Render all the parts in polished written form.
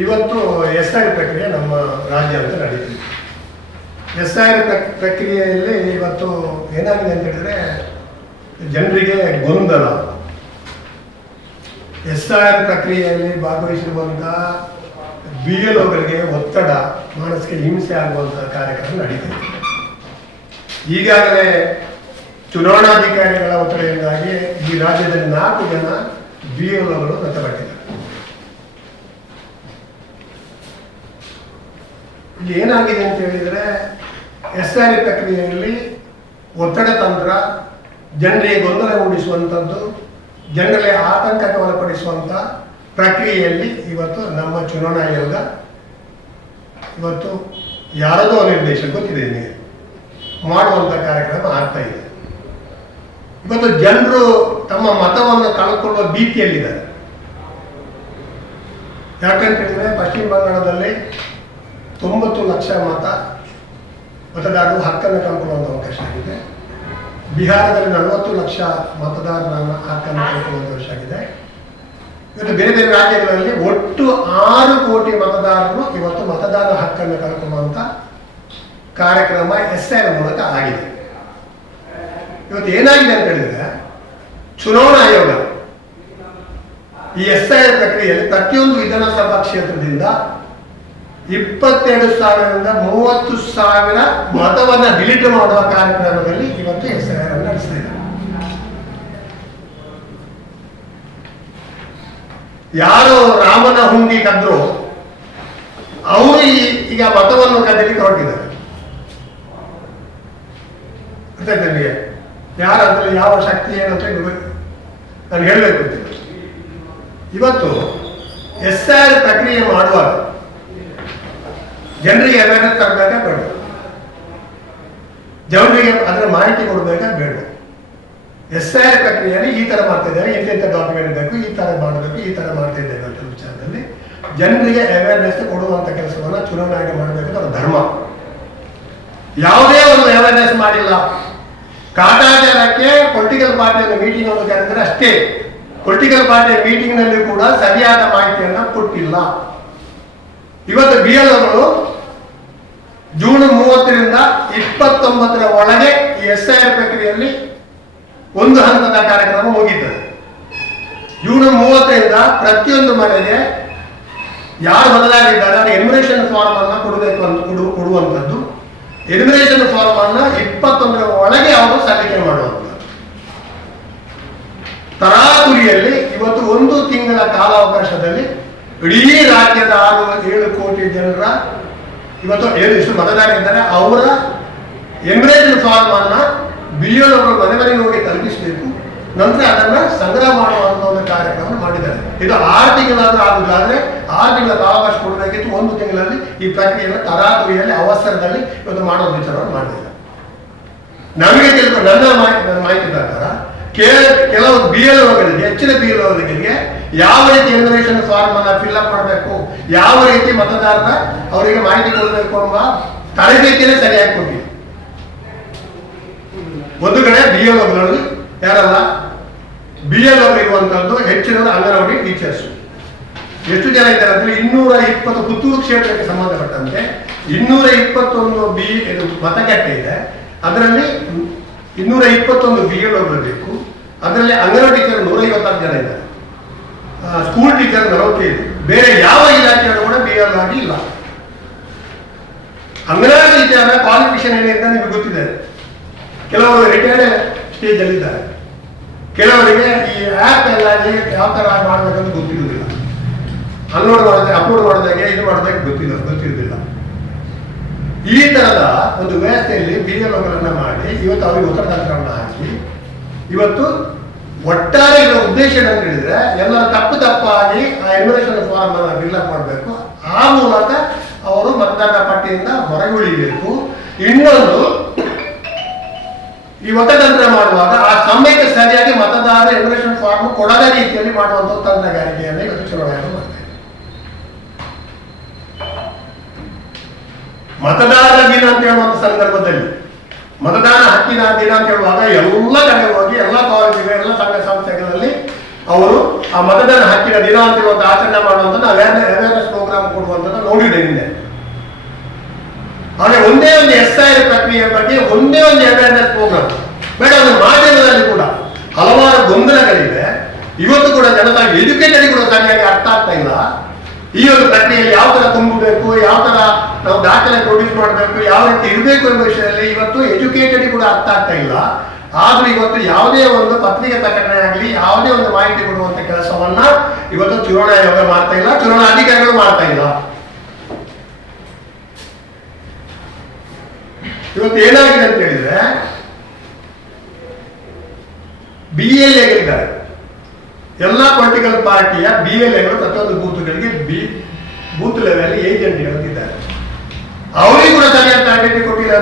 ಇವತ್ತು SIR ಪ್ರಕ್ರಿಯೆ ನಮ್ಮ ರಾಜ್ಯಾದ್ಯಂತ ನಡೀತಿದೆ. SIR ಪ್ರಕ್ರಿಯೆಯಲ್ಲಿ ಇವತ್ತು ಏನಾಗಿದೆ ಅಂತ ಹೇಳಿದ್ರೆ ಜನರಿಗೆ ಗೊಂದಲ. SIR ಪ್ರಕ್ರಿಯೆಯಲ್ಲಿ ಭಾಗವಹಿಸಿರುವಂತಹ BLOಗಳಿಗೆ ಒತ್ತಡ, ಮಾನಸಿಕ ಹಿಂಸೆ ಆಗುವಂತಹ ಕಾರ್ಯಕ್ರಮ ನಡೀತಿದೆ. ಈಗಾಗಲೇ ಚುನಾವಣಾಧಿಕಾರಿಗಳ ಒತ್ತಡದಿಂದಾಗಿ ಈ ರಾಜ್ಯದಲ್ಲಿ 4 ಜನ BLOಗಳು ಮೃತಪಟ್ಟಿದ್ದಾರೆ. ಇಲ್ಲಿ ಏನಾಗಿದೆ ಅಂತ ಹೇಳಿದರೆ SIR ಪ್ರಕ್ರಿಯೆಯಲ್ಲಿ ಒತ್ತಡ ತಂತ್ರ, ಜನರಿಗೆ ಗೊಂದಲ ಮೂಡಿಸುವಂಥದ್ದು, ಜನರಲ್ಲಿ ಆತಂಕಕ್ಕೆ ಒಳಪಡಿಸುವಂಥ ಪ್ರಕ್ರಿಯೆಯಲ್ಲಿ ಇವತ್ತು ನಮ್ಮ ಚುನಾವಣಾ ಆಯೋಗ ಇವತ್ತು ಯಾರದೋ ನಿರ್ದೇಶನ ಗೊತ್ತಿದೆ ನಿಮಗೆ ಮಾಡುವಂಥ ಕಾರ್ಯಕ್ರಮ ಆಗ್ತಾ ಇದೆ. ಇವತ್ತು ಜನರು ತಮ್ಮ ಮತವನ್ನು ಕಳ್ಕೊಳ್ಳುವ ಭೀತಿಯಲ್ಲಿದ್ದಾರೆ. ಯಾಕಂತ ಹೇಳಿದ್ರೆ ಪಶ್ಚಿಮ ಬಂಗಾಳದಲ್ಲಿ 90 ಲಕ್ಷ ಮತದಾರರು ಹಕ್ಕನ್ನು ಕಳ್ಕೊಳ್ಳುವಂಥ ಅವಕಾಶ ಆಗಿದೆ. ಬಿಹಾರದಲ್ಲಿ 40 ಲಕ್ಷ ಮತದಾರರ ಹಕ್ಕನ್ನು ಕಳ್ಕೊಳ್ಳುವಂಥ ಅವಕಾಶ ಆಗಿದೆ. ಇವತ್ತು ಬೇರೆ ಬೇರೆ ರಾಜ್ಯಗಳಲ್ಲಿ ಒಟ್ಟು 6 ಕೋಟಿ ಮತದಾರರು ಇವತ್ತು ಮತದಾನ ಹಕ್ಕನ್ನು ಕಳ್ಕೊಳ್ಳುವಂಥ ಕಾರ್ಯಕ್ರಮ SIR ಮೂಲಕ ಆಗಿದೆ. ಇವತ್ತು ಏನಾಗಿದೆ ಅಂತ ಹೇಳಿದ್ರೆ ಚುನಾವಣಾ ಆಯೋಗ ಈ SIR ಪ್ರಕ್ರಿಯೆಯಲ್ಲಿ ಪ್ರತಿಯೊಂದು ವಿಧಾನಸಭಾ ಕ್ಷೇತ್ರದಿಂದ 22,000ರಿಂದ 30,000 ಮತವನ್ನ ಡಿಲೀಟ್ ಮಾಡುವ ಕಾರ್ಯಕ್ರಮದಲ್ಲಿ ಇವತ್ತು SIR ಅನ್ನು ನಡೆಸ್ತಾ ಇದ್ದಾರೆ. ಯಾರು ರಾಮನ ಹುಂಡಿ ಕದ್ರು ಅವರು ಈಗ ಮತವನ್ನು ಕದಲಿಕ್ಕೆ ಹೊರಟಿದ್ದಾರೆ. ನಿಮಗೆ ಯಾರಂದ್ರೆ ಯಾವ ಶಕ್ತಿ ಏನಂತ ನಾನು ಹೇಳಬೇಕು ಅಂತಿಲ್ಲ. ಇವತ್ತು SIR ಪ್ರಕ್ರಿಯೆ ಮಾಡುವಾಗ ಜನರಿಗೆ ಅವೇರ್ನೆಸ್ ತರಬೇಕಾ ಬೇಡ, ಜನರಿಗೆ ಅದರ ಮಾಹಿತಿ ಕೊಡಬೇಕಾ ಬೇಡ. SIR ಪ್ರಕ್ರಿಯೆಯಲ್ಲಿ ಈ ತರ ಮಾಡ್ತಾ ಇದ್ದಾರೆ, ಎಂತೆಂಥ ಡಾಕ್ಯುಮೆಂಟ್ ಬೇಕು, ಈ ತರ ಮಾಡಬೇಕು, ಈ ತರ ಮಾಡ್ತಾ ಇದ್ದೇವೆ ಅಂತ ವಿಚಾರದಲ್ಲಿ ಜನರಿಗೆ ಅವೇರ್ನೆಸ್ ಕೊಡುವಂತ ಕೆಲಸವನ್ನ ಚುನಾವಣೆ ಆಯೋಗ ಮಾಡಬೇಕು ಅದರ ಧರ್ಮ. ಯಾವುದೇ ಒಂದು ಅವೇರ್ನೆಸ್ ಮಾಡಿಲ್ಲ, ಕಾಟಾಚಾರಕ್ಕೆ ಪೊಲಿಟಿಕಲ್ ಪಾರ್ಟಿಯ ಮೀಟಿಂಗ್ ಅನ್ನು ಕರೆದರೆ ಅಷ್ಟೇ. ಪೊಲಿಟಿಕಲ್ ಪಾರ್ಟಿಯ ಮೀಟಿಂಗ್ ನಲ್ಲಿ ಕೂಡ ಸರಿಯಾದ ಮಾಹಿತಿಯನ್ನ ಕೊಟ್ಟಿಲ್ಲ. ಇವತ್ತು BLOಗಳು ಜೂನ್ 30ರಿಂದ 29ರ ಒಳಗೆ ಈ SIR ಪ್ರಕ್ರಿಯೆಯಲ್ಲಿ ಒಂದು ಹಂತದ ಕಾರ್ಯಕ್ರಮ ಮುಗಿತದೆ. ಜೂನ್ 30ರಿಂದ ಪ್ರತಿಯೊಂದು ಮನೆಗೆ ಯಾರು ಮತದಾರರಿದ್ದಾರೆ ಅವರಿಗೆ ಎನ್ಯುಮರೇಷನ್ ಫಾರ್ಮ್ ಅನ್ನ ಕೊಡಬೇಕು ಅಂತ ಕೊಡುವಂಥದ್ದು. ಎನ್ಯುಮರೇಷನ್ ಫಾರ್ಮ್ ಅನ್ನ 21ರ ಒಳಗೆ ಅವರು ಸಲ್ಲಿಕೆ ಮಾಡುವಂಥದ್ದು. ತರಾತುರಿಯಲ್ಲಿ ಇವತ್ತು 1 ತಿಂಗಳ ಕಾಲಾವಕಾಶದಲ್ಲಿ ಇಡೀ ರಾಜ್ಯದ 6-7 ಕೋಟಿ ಜನರ ಇವತ್ತು ಎಷ್ಟು ಮತದಾರರಿದ್ದಾರೆ ಅವರ ಎನ್ಯುಮರೇಷನ್ ಫಾರ್ಮ್ ಅನ್ನ BLOಗಳು ಮನೆ ಮನೆಗೆ ಹೋಗಿ ತಲುಪಿಸಬೇಕು. ನಂತರ ಅದನ್ನ ಸಂಗ್ರಹ ಮಾಡುವಂತ ಒಂದು ಕಾರ್ಯಕ್ರಮ ಮಾಡಿದ್ದಾರೆ. ಇದು 6 ತಿಂಗಳಾದ್ರೂ ಆಗುದಾದ್ರೆ 6 ತಿಂಗಳ ಕಾಲಾವಕಾಶ ಕೊಡಬೇಕಿತ್ತು. 1 ತಿಂಗಳಲ್ಲಿ ಈ ಪ್ರಕ್ರಿಯೆಯನ್ನು ತರಾತುರಿಯಲ್ಲಿ ಅವಸರದಲ್ಲಿ ಇವತ್ತು ಮಾಡೋ ವಿಚಾರವನ್ನು ಮಾಡಿದ್ದಾರೆ. ನಮಗೆ ತಿಳ್ಕೊಂಡು ನನ್ನ ಮಾಹಿತಿ ಪ್ರಕಾರ ಕೆಲವು BLOಗಳಿಗೆ, ಹೆಚ್ಚಿನ BLOಗಳಿಗೆ ಯಾವ ರೀತಿ ಎನ್ಯುಮರೇಷನ್ ಫಾರ್ಮ್ ಅನ್ನ ಫಿಲ್ಅಪ್ ಮಾಡಬೇಕು, ಯಾವ ರೀತಿ ಮತದಾರರ ಅವರಿಗೆ ಮಾಹಿತಿ ಕೊಡಬೇಕು ಎಂಬ ತರಬೇತಿಯೇ ಸರಿಯಾಗಿ ಕೊಟ್ಟಿದೆ. ಒಂದು ಕಡೆ BLOಗಳಲ್ಲಿ ಯಾರಲ್ಲ BLOಗಳಿರುವಂತದ್ದು ಹೆಚ್ಚಿನವರು ಅಂಗನವಾಡಿ ಟೀಚರ್ಸ್. ಎಷ್ಟು ಜನ ಇದ್ದಾರೆ ಅಂದ್ರೆ 220 ಪುತ್ತೂರು ಕ್ಷೇತ್ರಕ್ಕೆ ಸಂಬಂಧಪಟ್ಟಂತೆ 221 ಮತಗಟ್ಟೆ ಇದೆ. ಅದರಲ್ಲಿ 221 BLOಗಳು ಬೇಕು. ಅದರಲ್ಲಿ ಅಂಗನವಾಡಿ ಟೀಚರ್ 156 ಜನ ಇದ್ದಾರೆ, ಸ್ಕೂಲ್ ಟೀಚರ್ 45. ಬೇರೆ ಯಾವ ಇಲಾಖೆಯವರು ಕೂಡ BLO ಆಗಿ ಇಲ್ಲ. ಅಂಗನವಾಡಿ ಟೀಚರ್ ಕ್ವಾಲಿಫಿಕೇಶನ್ ಏನಿದೆ ನಿಮಗೆ ಗೊತ್ತಿದೆ. ಕೆಲವರು ರಿಟೈರ್ಡ್ ಸ್ಟೇಜ್ ಅಲ್ಲಿ ಇದ್ದಾರೆ, ಕೆಲವರಿಗೆ ಈ ಆ್ಯಪ್ ಎಲ್ಲ ಯಾವ ತರ ಮಾಡಬೇಕಂತ ಗೊತ್ತಿರುವುದಿಲ್ಲ, ಅಪ್ಲೋಡ್ ಮಾಡೋದಾಗೆ ಇದು ಮಾಡೋದಾಗೆ ಗೊತ್ತಿರುವುದಿಲ್ಲ. ಈ ತರದ ಒಂದು ವ್ಯವಸ್ಥೆಯಲ್ಲಿ BLOಗಳನ್ನ ಮಾಡಿ ಇವತ್ತು ಅವರಿಗೆ ಒತ್ತಡ ತಂತ್ರವನ್ನು ಹಾಕಿ ಇವತ್ತು ಒಟ್ಟಾರೆ ಇದರ ಉದ್ದೇಶ ಏನಂತ ಹೇಳಿದ್ರೆ ಎಲ್ಲ ತಪ್ಪಾಗಿ ಆ ಎನ್ಯುಮರೇಷನ್ ಫಾರ್ಮ್ ಅನ್ನು ಫಿಲ್ಅಪ್ ಮಾಡಬೇಕು. ಆ ಮೂಲಕ ಅವರು ಮತದಾರರ ಪಟ್ಟಿಯಿಂದ ಹೊರಗೆ ಉಳಿಬೇಕು. ಇನ್ನೊಂದು ಈ ಮತತಂತ್ರ ಮಾಡುವಾಗ ಆ ಸಮಯಕ್ಕೆ ಸರಿಯಾಗಿ ಮತದಾರ ಎನ್ಯುಮರೇಷನ್ ಫಾರ್ಮ್ ಕೊಡದ ರೀತಿಯಲ್ಲಿ ಮಾಡುವಂತಹ ತಂತ್ರಗಾರಿಕೆಯನ್ನು ಇವತ್ತು ಚುನಾವಣೆ ಮಾಡ್ತಾರೆ. ಮತದಾರರ ದಿನ ಅಂತ ಹೇಳುವಂತ ಸಂದರ್ಭದಲ್ಲಿ ಮತದಾನ ಹಕ್ಕಿನ ದಿನ ಅಂತ ಹೇಳುವಾಗ ಎಲ್ಲ ಕಡೆ ಹೋಗಿ ಎಲ್ಲ ಕಾಲೇಜುಗಳು, ಎಲ್ಲ ಸಂಘ ಸಂಸ್ಥೆಗಳಲ್ಲಿ ಅವರು ಆ ಮತದಾನ ಹಕ್ಕಿನ ದಿನ ಅಂತ ಹೇಳುವಂತ ಆಚರಣೆ ಮಾಡುವಂತ ಅವೇರ್ನೆಸ್ ಪ್ರೋಗ್ರಾಮ್ ಕೊಡುವಂಥದ್ದು ನೋಡಿದೆ ನಿನ್ನೆ. ಆದರೆ ಒಂದೇ ಒಂದು SIR ಪ್ರಕ್ರಿಯೆ ಬಗ್ಗೆ ಒಂದೇ ಒಂದು ಅವೇರ್ನೆಸ್ ಪ್ರೋಗ್ರಾಮ್ ಬೇಡ. ಒಂದು ಮಾಧ್ಯಮದಲ್ಲಿ ಕೂಡ ಹಲವಾರು ಗೊಂದಲಗಳಿವೆ. ಇವತ್ತು ಕೂಡ ಜನತಾ ಎಜುಕೇಟೆಡ್ ಕೂಡ ಸರಿಯಾಗಿ ಅರ್ಥ ಆಗ್ತಾ ಇಲ್ಲ. ಈ ಒಂದು ಪ್ರಕ್ರಿಯೆಯಲ್ಲಿ ಯಾವ ತರ ತುಂಬಬೇಕು, ಯಾವ ತರ ನಾವು ದಾಖಲೆ ಪ್ರೊಡ್ಯೂಸ್ ಮಾಡಬೇಕು, ಯಾವ ರೀತಿ ಇರಬೇಕು ಎಂಬ ವಿಷಯದಲ್ಲಿ ಇವತ್ತು ಎಜುಕೇಟೆಡ್ ಕೂಡ ಅರ್ಥ ಆಗ್ತಾ ಇಲ್ಲ. ಆದ್ರೂ ಇವತ್ತು ಯಾವುದೇ ಒಂದು ಪತ್ರಿಕೆ ಪ್ರಕಟಣೆ ಆಗಲಿ, ಯಾವುದೇ ಒಂದು ಮಾಹಿತಿ ಕೊಡುವಂತ ಕೆಲಸವನ್ನ ಇವತ್ತು ಚುನಾವಣಾ ಆಯೋಗ ಮಾಡ್ತಾ ಇಲ್ಲ, ಚುನಾವಣಾ ಅಧಿಕಾರಿಗಳು ಮಾಡ್ತಾ ಇಲ್ಲ. ಇವತ್ತು ಏನಾಗಿದೆ ಅಂತ ಹೇಳಿದ್ರೆ BLAಗಳಿದ್ದಾರೆ. ಎಲ್ಲಾ ಪೊಲಿಟಿಕಲ್ ಪಾರ್ಟಿಯ BLAಗಳು ಪ್ರತಿಯೊಂದು ಬೂತ್ಗಳಿಗೆ ಬೂತ್ ಲೆವೆಲ್ ಏಜೆಂಟ್ಗಳಿದ್ದಾರೆ. ಅವರಿಗೆ ಕೂಡ ಸರಿಯಾದ ತರಬೇತಿ ಕೊಟ್ಟಿಲ್ಲ.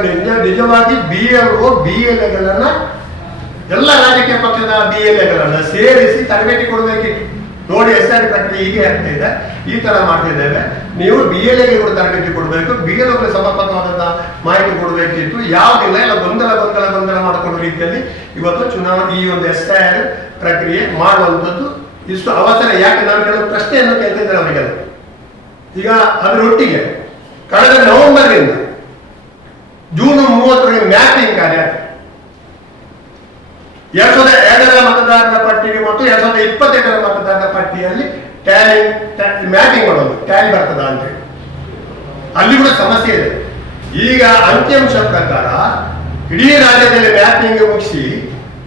ನಿಜವಾಗಿ BLO BLAಗಳನ್ನ ಎಲ್ಲ ರಾಜಕೀಯ ಪಕ್ಷದ BLAಗಳನ್ನ ಸೇರಿಸಿ ತರಬೇತಿ ಕೊಡಬೇಕಿತ್ತು. ನೋಡಿ SIR ಪ್ರಕ್ರಿಯೆ ಹೀಗೆ ಆಗ್ತಾ ಇದೆ, ಈ ತರ ಮಾಡ್ತಿದ್ದೇವೆ, ನೀವು BLAಗೆ ಕೂಡ ತರಬೇತಿ ಕೊಡಬೇಕು, BLOಗೆ ಸಮರ್ಪಕವಾದಂತಹ ಮಾಹಿತಿ ಕೊಡಬೇಕಿತ್ತು. ಯಾವುದಿಲ್ಲ, ಎಲ್ಲ ಗೊಂದಲ ಮಾಡಿಕೊಳ್ಳೋ ರೀತಿಯಲ್ಲಿ ಇವತ್ತು ಚುನಾವಣೆ ಈ ಒಂದು SIR ಪ್ರಕ್ರಿಯೆ ಮಾಡುವಂಥದ್ದು ಇಷ್ಟು ಅವಸರ ಯಾಕೆ? ನಾನು ಕೆಲವು ಪ್ರಶ್ನೆಯನ್ನು ಕೇಳ್ತಿದ್ದೇನೆ ಅವರಿಗೆಲ್ಲ. ಈಗ ಅದರೊಟ್ಟಿಗೆ ಕಳೆದ ನವೆಂಬರ್ನಿಂದ ಜೂನ್ 30 ಮ್ಯಾಪಿಂಗ್ ಕಾರ್ಯ 2002ರ ಮತದಾರರ ಪಟ್ಟಿಗೆ ಮತ್ತು 2022ರ ಮತದಾರರ ಪಟ್ಟಿಯಲ್ಲಿ ಮ್ಯಾಪಿಂಗ್ ಮಾಡೋದು, ಟ್ಯಾಲಿ ಬರ್ತದ ಅಂತ ಹೇಳಿ ಅಲ್ಲಿ ಕೂಡ ಸಮಸ್ಯೆ ಇದೆ. ಈಗ ಅಂಕಿಅಂಶ ಪ್ರಕಾರ ಇಡೀ ರಾಜ್ಯದಲ್ಲಿ ಮ್ಯಾಪಿಂಗ್ ಮುಗಿಸಿ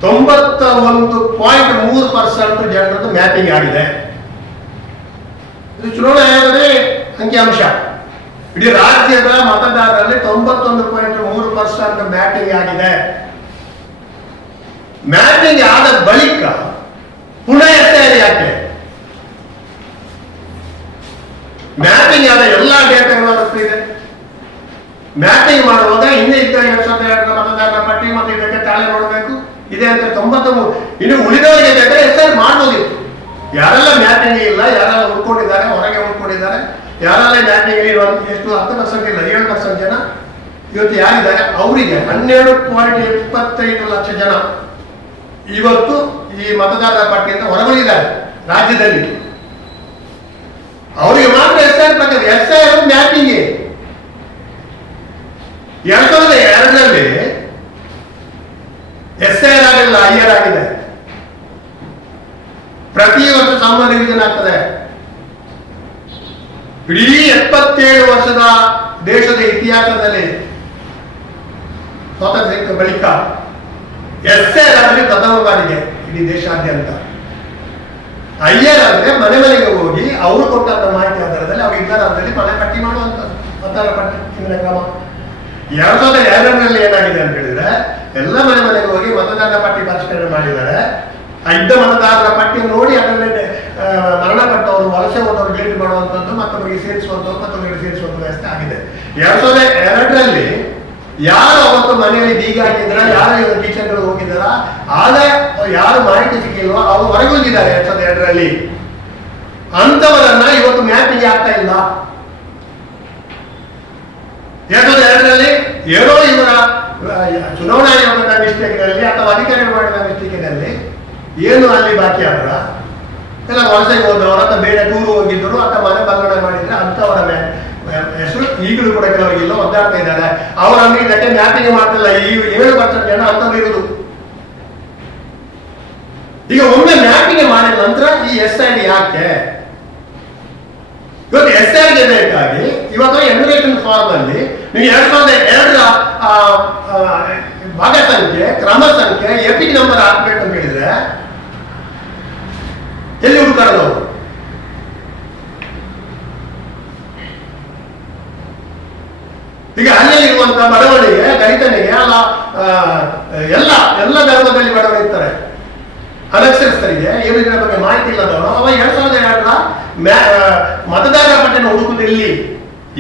91.3% ಜನರದ್ದು ಮ್ಯಾಪಿಂಗ್ ಆಗಿದೆ. ಇದು ಚುನಾವಣಾ ಆಯೋಗದೇ ಅಂಕಿಅಂಶ. ಇಡೀ ರಾಜ್ಯದ ಮತದಾರರಲ್ಲಿ 91.3% ಮ್ಯಾಪಿಂಗ್ ಆಗಿದೆ. ಮ್ಯಾಪಿಂಗ್ ಆದ ಬಳಿಕ ಪುನಃ SIR ಯಾಕೆ? ಮ್ಯಾಪಿಂಗ್ ಆದ ಎಲ್ಲಾ ಡೇಟಾಗಳು ಇದೆ. ಮ್ಯಾಪಿಂಗ್ ಮಾಡುವಾಗ ಹಿಂದೆ ಇದ್ದ 2002ರ ಮತದಾರರ ಪಟ್ಟಿ ಮತ್ತು ಇದಕ್ಕೆ ತಾಳೆ ಮಾಡಬೇಕು ಇದೆ ಅಂತ 93. ಇನ್ನು ಉಳಿದವರಿಗೆ ಬೇಕಾದ್ರೆ SIR ಮಾಡ್ಬೋದಿತ್ತು. ಯಾರೆಲ್ಲ ಮ್ಯಾಪಿಂಗ್ ಇಲ್ಲ, ಯಾರೆಲ್ಲ ಉಳ್ಕೊಂಡಿದ್ದಾರೆ, ಹೊರಗೆ ಉಳ್ಕೊಂಡಿದ್ದಾರೆ, ಯಾರೆಲ್ಲ ಮ್ಯಾಪಿಂಗ್ ಎಷ್ಟು 10% ಇಲ್ಲ 7% ಜನ ಇವತ್ತು ಯಾರಿದ್ದಾರೆ, ಅವರಿಗೆ 12.25 ಲಕ್ಷ ಜನ ಇವತ್ತು ಈ ಮತದಾರರ ಪಟ್ಟಿಯಿಂದ ಹೊರಗುಳಿದ್ದಾರೆ ರಾಜ್ಯದಲ್ಲಿ. ಅವರಿಗೆ ಮಾತ್ರ SIR ಪ್ರಕಾರ SIR ಮ್ಯಾಪಿಂಗ್ 2002ರಲ್ಲಿ SIR ಆಗಿಲ್ಲ, IR ಆಗಿದೆ. ಪ್ರತಿ ವರ್ಷ ಸಂಬಂಧ ರಿವಿಷನ್ ಆಗ್ತದೆ. ಇಡೀ 77 ವರ್ಷದ ದೇಶದ ಇತಿಹಾಸದಲ್ಲಿ ಸ್ವಾತಂತ್ರ್ಯಕ್ಕೆ ಬಳಿಕ SIR ಆಗಲಿ ಪ್ರಥಮ ಬಾರಿಗೆ ಇಡೀ ದೇಶಾದ್ಯಂತ. IR ಆದ್ರೆ ಮನೆ ಮನೆಗೆ ಹೋಗಿ ಅವರು ಕೊಟ್ಟಂತ ಮಾಹಿತಿ ಆಧಾರದಲ್ಲಿ ಅವ್ರು ಇದ್ದಾರೆ ಅದರಲ್ಲಿ ಮನೆ ಪಟ್ಟಿ ಮಾಡುವಂಥದ್ದು ಮತದಾರ ಪಟ್ಟಿ ಇಂದಿನ ಕ್ರಮ. 2002ರಲ್ಲಿ ಏನಾಗಿದೆ ಅಂತ ಹೇಳಿದ್ರೆ ಎಲ್ಲ ಮನೆ ಮನೆಗೆ ಹೋಗಿ ಮತದಾರರ ಪಟ್ಟಿ ಪರಿಷ್ಕರಣೆ ಮಾಡಿದ್ದಾರೆ. ಇದ್ದ ಮತದಾರರ ಪಟ್ಟಿ ನೋಡಿ ಅದರಲ್ಲಿ ಮರಣಪಟ್ಟವರು, ವಲಸೆ ಹೋದವರು ಡಿಲೀಟ್ ಮಾಡುವಂಥದ್ದು, ಮತ್ತೊಬ್ಬರಿಗೆ ಸೇರಿಸುವಂತ ವ್ಯವಸ್ಥೆ ಆಗಿದೆ. 2002ರಲ್ಲಿ ಯಾರು ಅವತ್ತು ಮನೆಯಲ್ಲಿ ಬೀಗ ಹಾಕಿದ್ರ, ಯಾರು ಟೀಚರ್ಗಳು ಹೋಗಿದ್ದಾರ, ಆಗ ಯಾರು ಮಾಹಿತಿ ಸಿಕ್ಕಿಲ್ವೋ ಅವರು ಹೊರಗುಳಿದಿದ್ದಾರೆ 2002ರಲ್ಲಿ. ಅಂತವರನ್ನ ಇವತ್ತು ಮ್ಯಾಪಿಂಗ್ ಆಗ್ತಾ ಇಲ್ಲ. 2002ರಲ್ಲಿ ಏನೋ ಇವರ ಚುನಾವಣಾ ಆಯೋಗದ ಮಿಸ್ಟೇಕ್ನಲ್ಲಿ ಅಥವಾ ಅಧಿಕಾರಿಗಳು ಮಾಡಿದ ಮಿಸ್ಟೇಕಿನಲ್ಲಿ ಏನು ಅಲ್ಲಿ ಬಾಕಿ ಆದ್ರ ಎಲ್ಲ ವಲಸೆಗೆ ಹೋದವರು ಅಥವಾ ಬೇರೆ ಟೂರ್ ಹೋಗಿದ್ದರು ಅಥವಾ ಮನೆ ಬದಲಾವಣೆ ಮಾಡಿದ್ರೆ ಅಂತವರ ಹೆಸರು ಈಗಲೂ ಕೂಡ ಕೆಲವರಿಗೆಲ್ಲ ಒದ್ದಾಡ್ತಾ ಇದ್ದಾರೆ. ಅವರನ್ನು ಇದಕ್ಕೆ ಮ್ಯಾಪಿಂಗ್ ಮಾಡ್ತಿಲ್ಲ. ಈ 7% ಜನ ಅಂತವ್ರು ಇರುವುದು. ಈಗ ಒಮ್ಮೆ ಮ್ಯಾಪಿಂಗ್ ಮಾಡಿದ ನಂತರ ಈ SIR ಯಾಕೆ? ಇವತ್ತು SIRಗೆ ಬೇಕಾಗಿ ಇವತ್ತು ಎನ್ಯುಮರೇಷನ್ ಫಾರ್ಮ್ ಅಲ್ಲಿ ನೀವು 2002ರ ಭಾಗ ಸಂಖ್ಯೆ, ಕ್ರಮ ಸಂಖ್ಯೆ, ಎಪಿಕ್ ನಂಬರ್ ಹಾಕ್ಬೇಕು ಅಂತ ಹೇಳಿದ್ರೆ ಎಲ್ಲಿ ಹುಡುಕಾಡೋದು ಅವರು? ಈಗ ಅಲ್ಲೇ ಇರುವಂತಹ ಬಡವಳಿಗೆ, ದಲಿತನಿಗೆ, ಎಲ್ಲ ಧರ್ಮದಲ್ಲಿ ಬಡವರು ಇರ್ತಾರೆ, ಅನಕ್ಷರಸ್ಥರಿಗೆ ಏನು ಇದರ ಬಗ್ಗೆ ಮಾಹಿತಿ ಇಲ್ಲದವರು ಅವ 2002ರ ಮತದಾರರ ಪಟ್ಟಿಯನ್ನು ಹುಡುಕುವುದಿಲ್ಲಿ.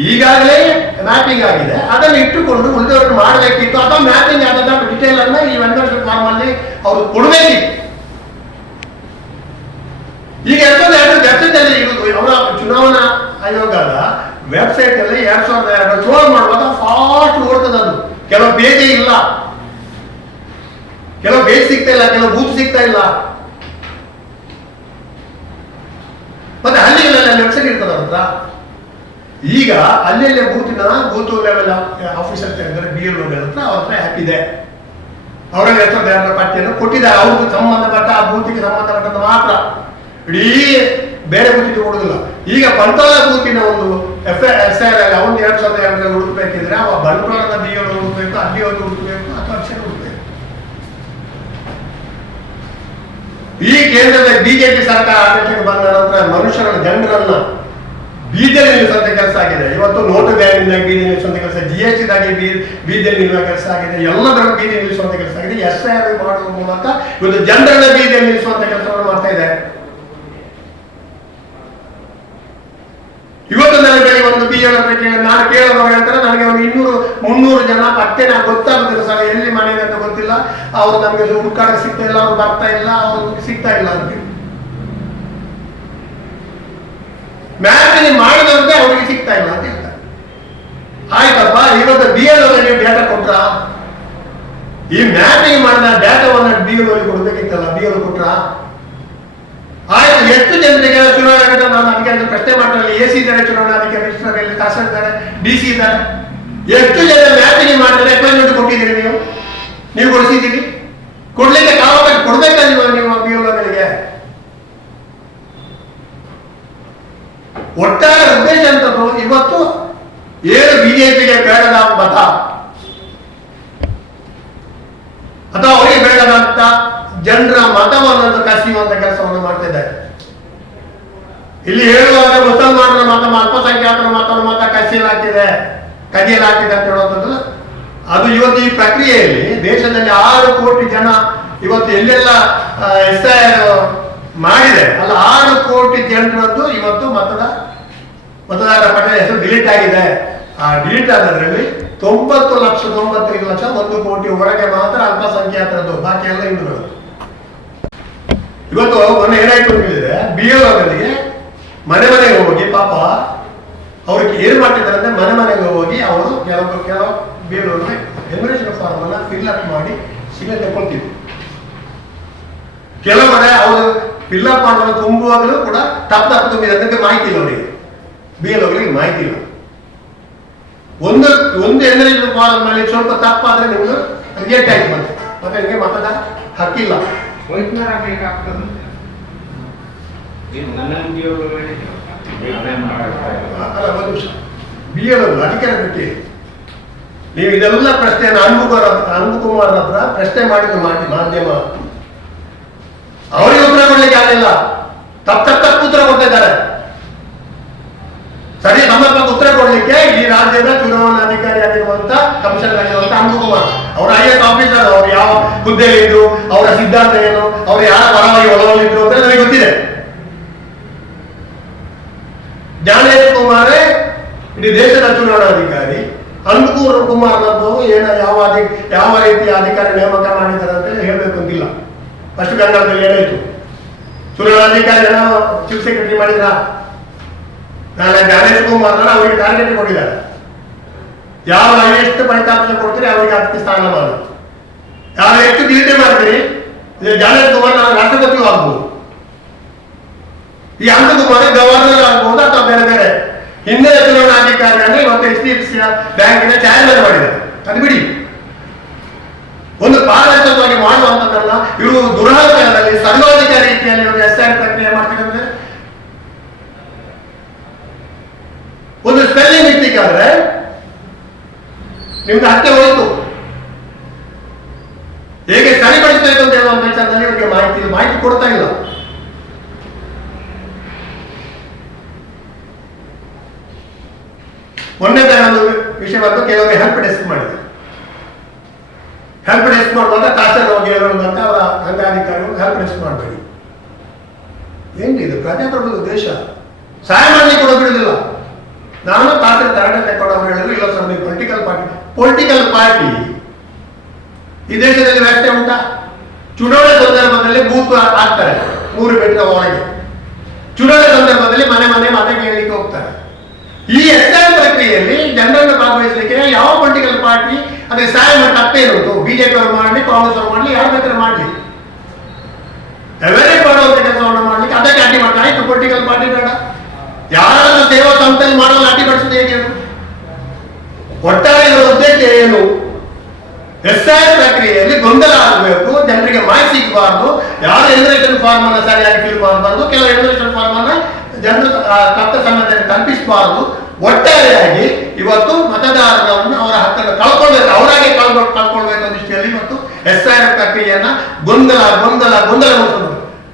ಈಗಾಗಲೇ ಮ್ಯಾಪಿಂಗ್ ಆಗಿದೆ, ಅದನ್ನು ಇಟ್ಟುಕೊಂಡು ಉಳಿದವರು ಮಾಡಬೇಕಿತ್ತು ಅಥವಾ ಮ್ಯಾಪಿಂಗ್ ಆದ ಡಿಟೇಲ್ ಅನ್ನ ಈ ಎನ್ಯುಮರೇಷನ್ ಫಾರ್ಮ್ ಅಲ್ಲಿ ಅವರು ಕೊಡಬೇಕಿತ್ತು. ಈಗ 2002 ವೆಬ್ಸೈಟ್ ಅಲ್ಲಿ ಇರುವುದು. ಅವರ ಚುನಾವಣಾ ಆಯೋಗದ ವೆಬ್ಸೈಟ್ ಅಲ್ಲಿ 2002 ಕ್ಲೋಸ್ ಮಾಡುವಾಗ ಫಾಸ್ಟ್ ಓಡ್ತದೆ. ಅದು ಕೆಲವು ಪೇಜೇ ಇಲ್ಲ, ಕೆಲವು ಪೇಜ್ ಸಿಗ್ತಾ ಇಲ್ಲ, ಕೆಲವು ಬೂತ್ ಸಿಗ್ತಾ ಇಲ್ಲ. ಮತ್ತೆ ಹಳ್ಳಿಗಳಲ್ಲಿ ವೆಬ್ಸೈಟ್ ಇರ್ತದೆ ಅವ್ರ ಹತ್ರ. ಈಗ ಅಲ್ಲೆಲ್ಲೇ ಬೂತ್ ಲೆವೆಲ್ ಆಫೀಸರ್ ತೆಗೆದರೆ BLO ಹತ್ರ ಅವ್ರ ಹತ್ರ ಆ್ಯಪ್ ಇದೆ. ಅವರಲ್ಲಿ ಹೆಸರು ಪಟ್ಟಿಯನ್ನು ಕೊಟ್ಟಿದ್ದಾರೆ. ಅವ್ರಿಗೆ ಸಂಬಂಧಪಟ್ಟ ಆ ಬೂತಿಗೆ ಸಂಬಂಧಪಟ್ಟಂತ ಮಾತ್ರ, ಇಡೀ ಬೇರೆ ಬೂತಿಗೆ ಕೊಡುದಿಲ್ಲ. ಈಗ ಬಂಟ್ವಾಳ ಬೂತಿನ ಒಂದು SIR ಅಲ್ಲಿ ಅವನು 2002 ಹುಡುಕಬೇಕಿದ್ರೆ ಅವ ಬಂಟ್ವಾಳದ BLO ಹುಡುಕಬೇಕು, ಅಲ್ಲಿ ಒಂದು ಹುಡುಕಬೇಕು ಅಥವಾ ಅಕ್ಷರ ಹುಡುಕಬೇಕು. ಈ ಕೇಂದ್ರದ BJP ಸರ್ಕಾರ ಆಡಳಿತಕ್ಕೆ ಬಂದ ನಂತರ ಮನುಷ್ಯರನ್ನ, ಜನರನ್ನ ಬೀದಿಯಲ್ಲಿ ನಿಲ್ಲಿಸುವಂತ ಕೆಲಸ ಆಗಿದೆ. ಇವತ್ತು ನೋಟು ಬ್ಯಾನಿಂದಾಗಿ ಬೀದಿ ನಿಲ್ಲಿಸುವಂತ ಕೆಲಸ, GST ದಾಗಿ ಬೀದಿಯಲ್ಲಿ ನಿಲ್ಲುವ ಕೆಲಸ ಆಗಿದೆ, ಎಲ್ಲದರ ಬೀದಿ ನಿಲ್ಲಿಸುವಂತ ಕೆಲಸ ಆಗಿದೆ. SIR ಮಾಡುವ ಮೂಲಕ ಇವತ್ತು ಜನರನ್ನ ಬೀದಿಯಲ್ಲಿ ನಿಲ್ಲಿಸುವಂತ ಕೆಲಸವನ್ನು ಮಾಡ್ತಾ ಇದೆ. ಇವತ್ತು ನನಗೆ ಒಂದು BLO ನಾನು ಕೇಳೋವಾಗ ಹೇಳ್ತಾರೆ, ನನಗೆ ಒಂದು 200-300 ಜನ ಪತ್ತೆ ಗೊತ್ತಾಗುತ್ತಿಲ್ಲ ಸರ್, ಎಲ್ಲಿ ಮನೆ ಅಂತ ಗೊತ್ತಿಲ್ಲ, ಅವ್ರು ನಮಗೆ ಹುಡುಕಾಡ ಸಿಗ್ತಾ ಇಲ್ಲ, ಅವ್ರು ಬರ್ತಾ ಇಲ್ಲ, ಅವ್ರು ಸಿಗ್ತಾ ಇಲ್ಲ ಅಂತ. ಮ್ಯಾಪಿಂಗ್ ಮಾಡಿದಂತೆ ಅವರಿಗೆ ಸಿಗ್ತಾ ಇಲ್ಲ ಅಂತ ಹೇಳ್ತಾರೆ. ಆಯ್ತಪ್ಪ, ಇವತ್ತು BLO ನೀವು ಡೇಟಾ ಕೊಟ್ರ? ಈ ಮ್ಯಾಪಿಂಗ್ ಮಾಡಿದ ಡೇಟಾವನ್ನು BLO ಕೊಡ್ಬೇಕಿತ್ತಲ್ಲ, BLO ಕೊಟ್ರ? ಆಯ್ತು, ಎಷ್ಟು ಜನರಿಗೆ ಚುನಾವಣೆ ನಾನು ಅಧಿಕಾರಿಗಳು ಪ್ರಶ್ನೆ ಮಾಡ್ತಾರೆ. AC ಇದ್ದಾರೆ, ಚುನಾವಣಾಧಿಕಾರಿ, ತಹಸೀಲ್ದಾರ್ ಇದ್ದಾರೆ, DC ಇದ್ದಾರೆ. ಎಷ್ಟು ಜನ ಮ್ಯಾಪಿಂಗ್ ಮಾಡಿದ್ರೆ ಅಪಾಯಿಂಟ್ಮೆಂಟ್ ಕೊಟ್ಟಿದ್ದೀರಿ ನೀವು ಕೊಡಿಸಿದ್ದೀರಿ? ಕೊಡ್ಲಿಕ್ಕೆ ಕಾವಾಗ ಕೊಡ್ಬೇಕಲ್ವ ನೀವು BLOಗಳಿಗೆ? ಒಟ್ಟಾರೆ ಉದ್ದೇಶ ಅಂತದ್ದು ಇವತ್ತು ಏನು BJPಗೆ ಬೇಡದ ಮತ ಅಥವಾ ಅವರಿಗೆ ಬೇಡದಂತ ಜನರ ಮತವನ್ನು ಕಸಿಯುವಂತ ಕೆಲಸವನ್ನು ಮಾಡ್ತಾ ಇದ್ದಾರೆ. ಇಲ್ಲಿ ಹೇಳುವಾಗ ಮುಸಲ್ಮಾನರ ಮತ, ಅಲ್ಪಸಂಖ್ಯಾತರ ಮತ ಕಸಿಯಲಾಗ್ತಿದೆ ಅಂತ ಹೇಳುವಂಥದ್ದು. ಅದು ಇವತ್ತು ಈ ಪ್ರಕ್ರಿಯೆಯಲ್ಲಿ ದೇಶದಲ್ಲಿ 6 ಕೋಟಿ ಜನ ಇವತ್ತು ಎಲ್ಲೆಲ್ಲ SIR ಮಾಡಿದೆ ಅಲ್ಲ, 6 ಕೋಟಿ ಜನರದ್ದು ಇವತ್ತು ಮತದಾರರ ಪಟ್ಟಿಯ ಹೆಸರು ಡಿಲೀಟ್ ಆಗಿದೆ. ಆ ಡಿಲೀಟ್ ಆದದ್ರಲ್ಲಿ 90,95,00,000 1 ಕೋಟಿ ಒಳಗೆ ಮಾತ್ರ ಅಲ್ಪಸಂಖ್ಯಾತರದ್ದು, ಬಾಕಿ ಎಲ್ಲ ಹಿಂದೂಗಳು. ಇವತ್ತು ಮೊನ್ನೆ ಏನಾಯ್ತು ಅಂತ ಹೇಳಿದ್ರೆ, BLOಗಳಿಗೆ ಮನೆಗೆ ಹೋಗಿ ಪಾಪ ಅವ್ರಿಗೆ ಏನ್ ಮಾಡ್ತಿದ್ದಾರೆ ಅಂದ್ರೆ, ಮನೆಗೆ ಹೋಗಿ ಅವರು ಕೆಲವು BLOಗಳಿಗೆ ಎನ್ಯುಮರೇಷನ್ ಫಾರ್ಮ್ ಅನ್ನ ಫಿಲ್ಅಪ್ ಮಾಡಿ ಸಿಗ್ನೇಚರ್ ತಗೊಳ್ತಿದ್ರು. ಕೆಲವೊಮ್ಮೆ ಅವರು ಫಿಲ್ಅಪ್ ಮಾಡೋದು ತುಂಬುವಾಗಲೂ ಕೂಡ ತಪ್ಪು ತುಂಬಿದೆ ಅದಕ್ಕೆ ಮಾಹಿತಿ ಇಲ್ಲ ಅವರಿಗೆ, BLOಗಳಿಗೆ ಮಾಹಿತಿ ಇಲ್ಲ. ಒಂದು ಎನ್ಯುಮರೇಷನ್ ಫಾರ್ಮ್ ನಲ್ಲಿ ಸ್ವಲ್ಪ ತಪ್ಪಾದ್ರೆ ನಿಮ್ಗೆ ರಿಜೆಕ್ಟ್ ಆಯ್ತು, ಮತ್ತೆ ನಿಮಗೆ ಮತದ ಹಕ್ಕಿಲ್ಲ. BLO ಅಧಿಕಾರ ಬಿಟ್ಟು ನೀವು ಇದೆಲ್ಲ ಪ್ರಶ್ನೆಯನ್ನು ಅನ್ಬುಕುಮಾರ್ ಹತ್ರ ಪ್ರಶ್ನೆ ಮಾಡಿದ್ರು ಮಾಧ್ಯಮ, ಅವರಿಗೆ ಉತ್ತರ ಕೊಡ್ಲಿಕ್ಕೆ ಆಗಲಿಲ್ಲ. ತಪ್ಪು ಉತ್ತರ ಕೊಡ್ತಾ ಇದ್ದಾರೆ. ಸರಿ ಸಮರ್ಪಕ ಉತ್ತರ ಕೊಡ್ಲಿಕ್ಕೆ ಈ ರಾಜ್ಯದ ಚುನಾವಣಾಧಿಕಾರಿ ಆಗಿರುವಂತ ಕಮಿಷನರ್ ಆಗಿರುವಂತ ಅನ್ಬುಕುಮಾರ್, ಅವರ IAS ಆಫೀಸರ್, ಅವ್ರು ಯಾವ ಹುದ್ದೆಯಲ್ಲಿದ್ರು, ಅವರ ಸಿದ್ಧಾಂತ ಏನು, ಅವ್ರು ಯಾರ ಪರವಾಗಿ ಒಳಗೊಂಡಿದ್ರು ಅಂತ ನನಗೆ ಗೊತ್ತಿದೆ. ಜ್ಞಾನೇಶ್ ಕುಮಾರೇ ಇಡೀ ದೇಶದ ಚುನಾವಣಾಧಿಕಾರಿ, ಅನ್ಬುಕುಮಾರ್ನದ್ದು ಯಾವ ರೀತಿಯ ಅಧಿಕಾರಿ ನೇಮಕ ಮಾಡಿದ್ದಾರೆ ಅಂತ ಹೇಳ್ಬೇಕು ಅಂತಿಲ್ಲ. ಫಸ್ಟ್ ಕನ್ನಡದಲ್ಲಿ ಏನಾಯ್ತು, ಚುನಾವಣಾಧಿಕಾರಿ ಚೀಫ್ ಸೆಕ್ರೆಟರಿ ಮಾಡಿದ್ರ? ನಾಳೆ ಜ್ಞಾನೇಶ್ ಕುಮಾರ್ ಅವರಿಗೆ ಟಾರ್ಗೆಟ್ ಕೊಟ್ಟಿದ್ದಾರೆ. ಯಾವ ಎಷ್ಟು ಫಲಿತಾಂಶ ಕೊಡ್ತೀರಿ ಅವರಿಗೆ ಅದಕ್ಕೆ ಸ್ಥಾನಮಾನ, ಯಾವ ಎಷ್ಟು ಡಿಲೀಟ್ ಮಾಡ್ತೀರಿ. ಜ್ಞಾನೇಶ್ ಕುಮಾರ್ ನಾವು ರಾಷ್ಟ್ರಪತಿಯೂ ಆಗ್ಬೋದು, ಈ ಅನಂತಕುಮಾರ್ ಗವರ್ನರ್ ಆಗ್ಬಹುದು ಅಥವಾ ಬೇರೆ ಹಿಂದಿನ ಚುನಾವಣಾಧಿಕಾರಿ ಅಂದ್ರೆ ಇವತ್ತು HDFC ಬ್ಯಾಂಕಿನ ಚೇರ್ಮನ್ ಮಾಡಿದ್ದಾರೆ. ಅದು ಬಿಡಿ, ಒಂದು ಪಾರದರ್ಶಕವಾಗಿ ಮಾಡುವಂತದ್ದಲ್ಲ. ಇವರು ದುರಹಂಕಾರದಲ್ಲಿ ಸರ್ವಾಧಿಕಾರಿ ರೀತಿಯಲ್ಲಿ SIR ಪ್ರಕ್ರಿಯೆ ಮಾಡ್ತಿದ್ರೆ, ಒಂದು ಸ್ಪೆಲ್ಲಿಂಗ್ ಮಿಸ್ಟೇಕ್ ಆದ್ರೆ ನಿಮ್ದು ಹತ್ಯೆ ಹೋಯ್ತು. ಹೇಗೆ ಸರಿಪಡಿಸಬೇಕು ಅಂತ ಹೇಳುವಂತ ವಿಚಾರದಲ್ಲಿ ಇವರಿಗೆ ಮಾಹಿತಿ ಕೊಡ್ತಾ ಇಲ್ಲ. ಮೊನ್ನೆ ಒಂದು ವಿಷಯ ಬಂದು ಕೆಲವರಿಗೆ ಹೆಲ್ಪ್ ಡೆಸ್ಕ್ ಮಾಡಿದೆ. ಹೆಲ್ಪ್ ಡೆಸ್ಕ್ ಮಾಡುವಾಗ ತಾಸರ್ ಹೋಗಿ ಹೇಳುವಂತ ಅವರ ಅಂಗಾಧಿಕಾರಿಗಳು ಹೆಲ್ಪ್ ಡೆಸ್ಕ್ ಮಾಡಬೇಡಿ. ಏನಿದೆ ಪ್ರಜಾಪ್ರಭುತ್ವ ದೇಶ, ಸಹಾಯ ಮಾಡಲಿಕ್ಕೆ ಕೂಡ ಬಿಡುವುದಿಲ್ಲ. ನಾನು ತಾಸರ್ ತರಡೆ ತಗೊಂಡವ್ರು ಹೇಳಿದ್ರು, ಇಲ್ಲ ಸರ್ ನೀವು ಪೊಲಿಟಿಕಲ್ ಪಾರ್ಟಿ ಈ ದೇಶದಲ್ಲಿ ವ್ಯವಸ್ಥೆ ಉಂಟಾ? ಚುನಾವಣೆ ಸಂದರ್ಭದಲ್ಲಿ ಬೂತ್ ಆಗ್ತಾರೆ 3 ಮೀಟರ್ ಒಳಗೆ, ಚುನಾವಣೆ ಸಂದರ್ಭದಲ್ಲಿ ಮನೆ ಮತ ಕೇಳಲಿಕ್ಕೆ ಹೋಗ್ತಾರೆ. ಈ SIR ಪ್ರಕ್ರಿಯೆಯಲ್ಲಿ ಜನರನ್ನು ಭಾಗವಹಿಸಲಿಕ್ಕೆ ಯಾವ ಪೊಲಿಟಿಕಲ್ ಪಾರ್ಟಿ ಅದೇ ಸಹಾಯ ಮಾಡಿ ತಪ್ಪೇನು? BJP ಅವರು ಮಾಡಲಿ, ಕಾಂಗ್ರೆಸ್ ಅವರು ಮಾಡಲಿ, ಯಾರು ಬೇಕಾದ್ರೂ ಮಾಡಲಿ, ಎವರೇಜ್ ಮಾಡುವಂತ ಕೆಲಸವನ್ನು ಮಾಡ್ಲಿಕ್ಕೆ ಅದಕ್ಕೆ ಅಡ್ಡಿ ಮಾಡ್ತಾರೆ. ಆಯ್ತು, ಪೊಲಿಟಿಕಲ್ ಪಾರ್ಟಿ ಬೇಡ, ಯಾರಾದ್ರೂ ಸೇವಾ ಸಂಸ್ಥೆಯಲ್ಲಿ ಮಾಡಲು ಅಡ್ಡಿಪಡಿಸಿದೆ SIR ಪ್ರಕ್ರಿಯೆಯಲ್ಲಿ ಗೊಂದಲ ಆಗಬೇಕು, ಜನರಿಗೆ ಮಾಹಿತಿ ಸಿಗಬಾರ್ದು, ಯಾರು ಎನ್ಯುಮರೇಷನ್ ಫಾರ್ಮ್ ಅನ್ನು ಸರಿಯಾಗಿ ಫಿಲ್ ಮಾಡಬಾರ್ದು, ಕೆಲವು ಎನ್ಯುಮರೇಷನ್ ಫಾರ್ಮ್ ಅನ್ನ ಜನರು ತಪ್ಪ ಸಮಯದಲ್ಲಿ ತಲುಪಿಸಬಾರ್ದು. ಒಟ್ಟಾರೆಯಾಗಿ ಇವತ್ತು ಮತದಾರರನ್ನು ಅವರ ಹಕ್ಕನ್ನು ಕಳ್ಕೊಳ್ಬೇಕು, ಅವರಾಗೆ ಕಳ್ಕೊಳ್ಬೇಕು ದೃಷ್ಟಿಯಲ್ಲಿ ಇವತ್ತು SIR ಪ್ರಕ್ರಿಯೆಯನ್ನ ಗೊಂದಲ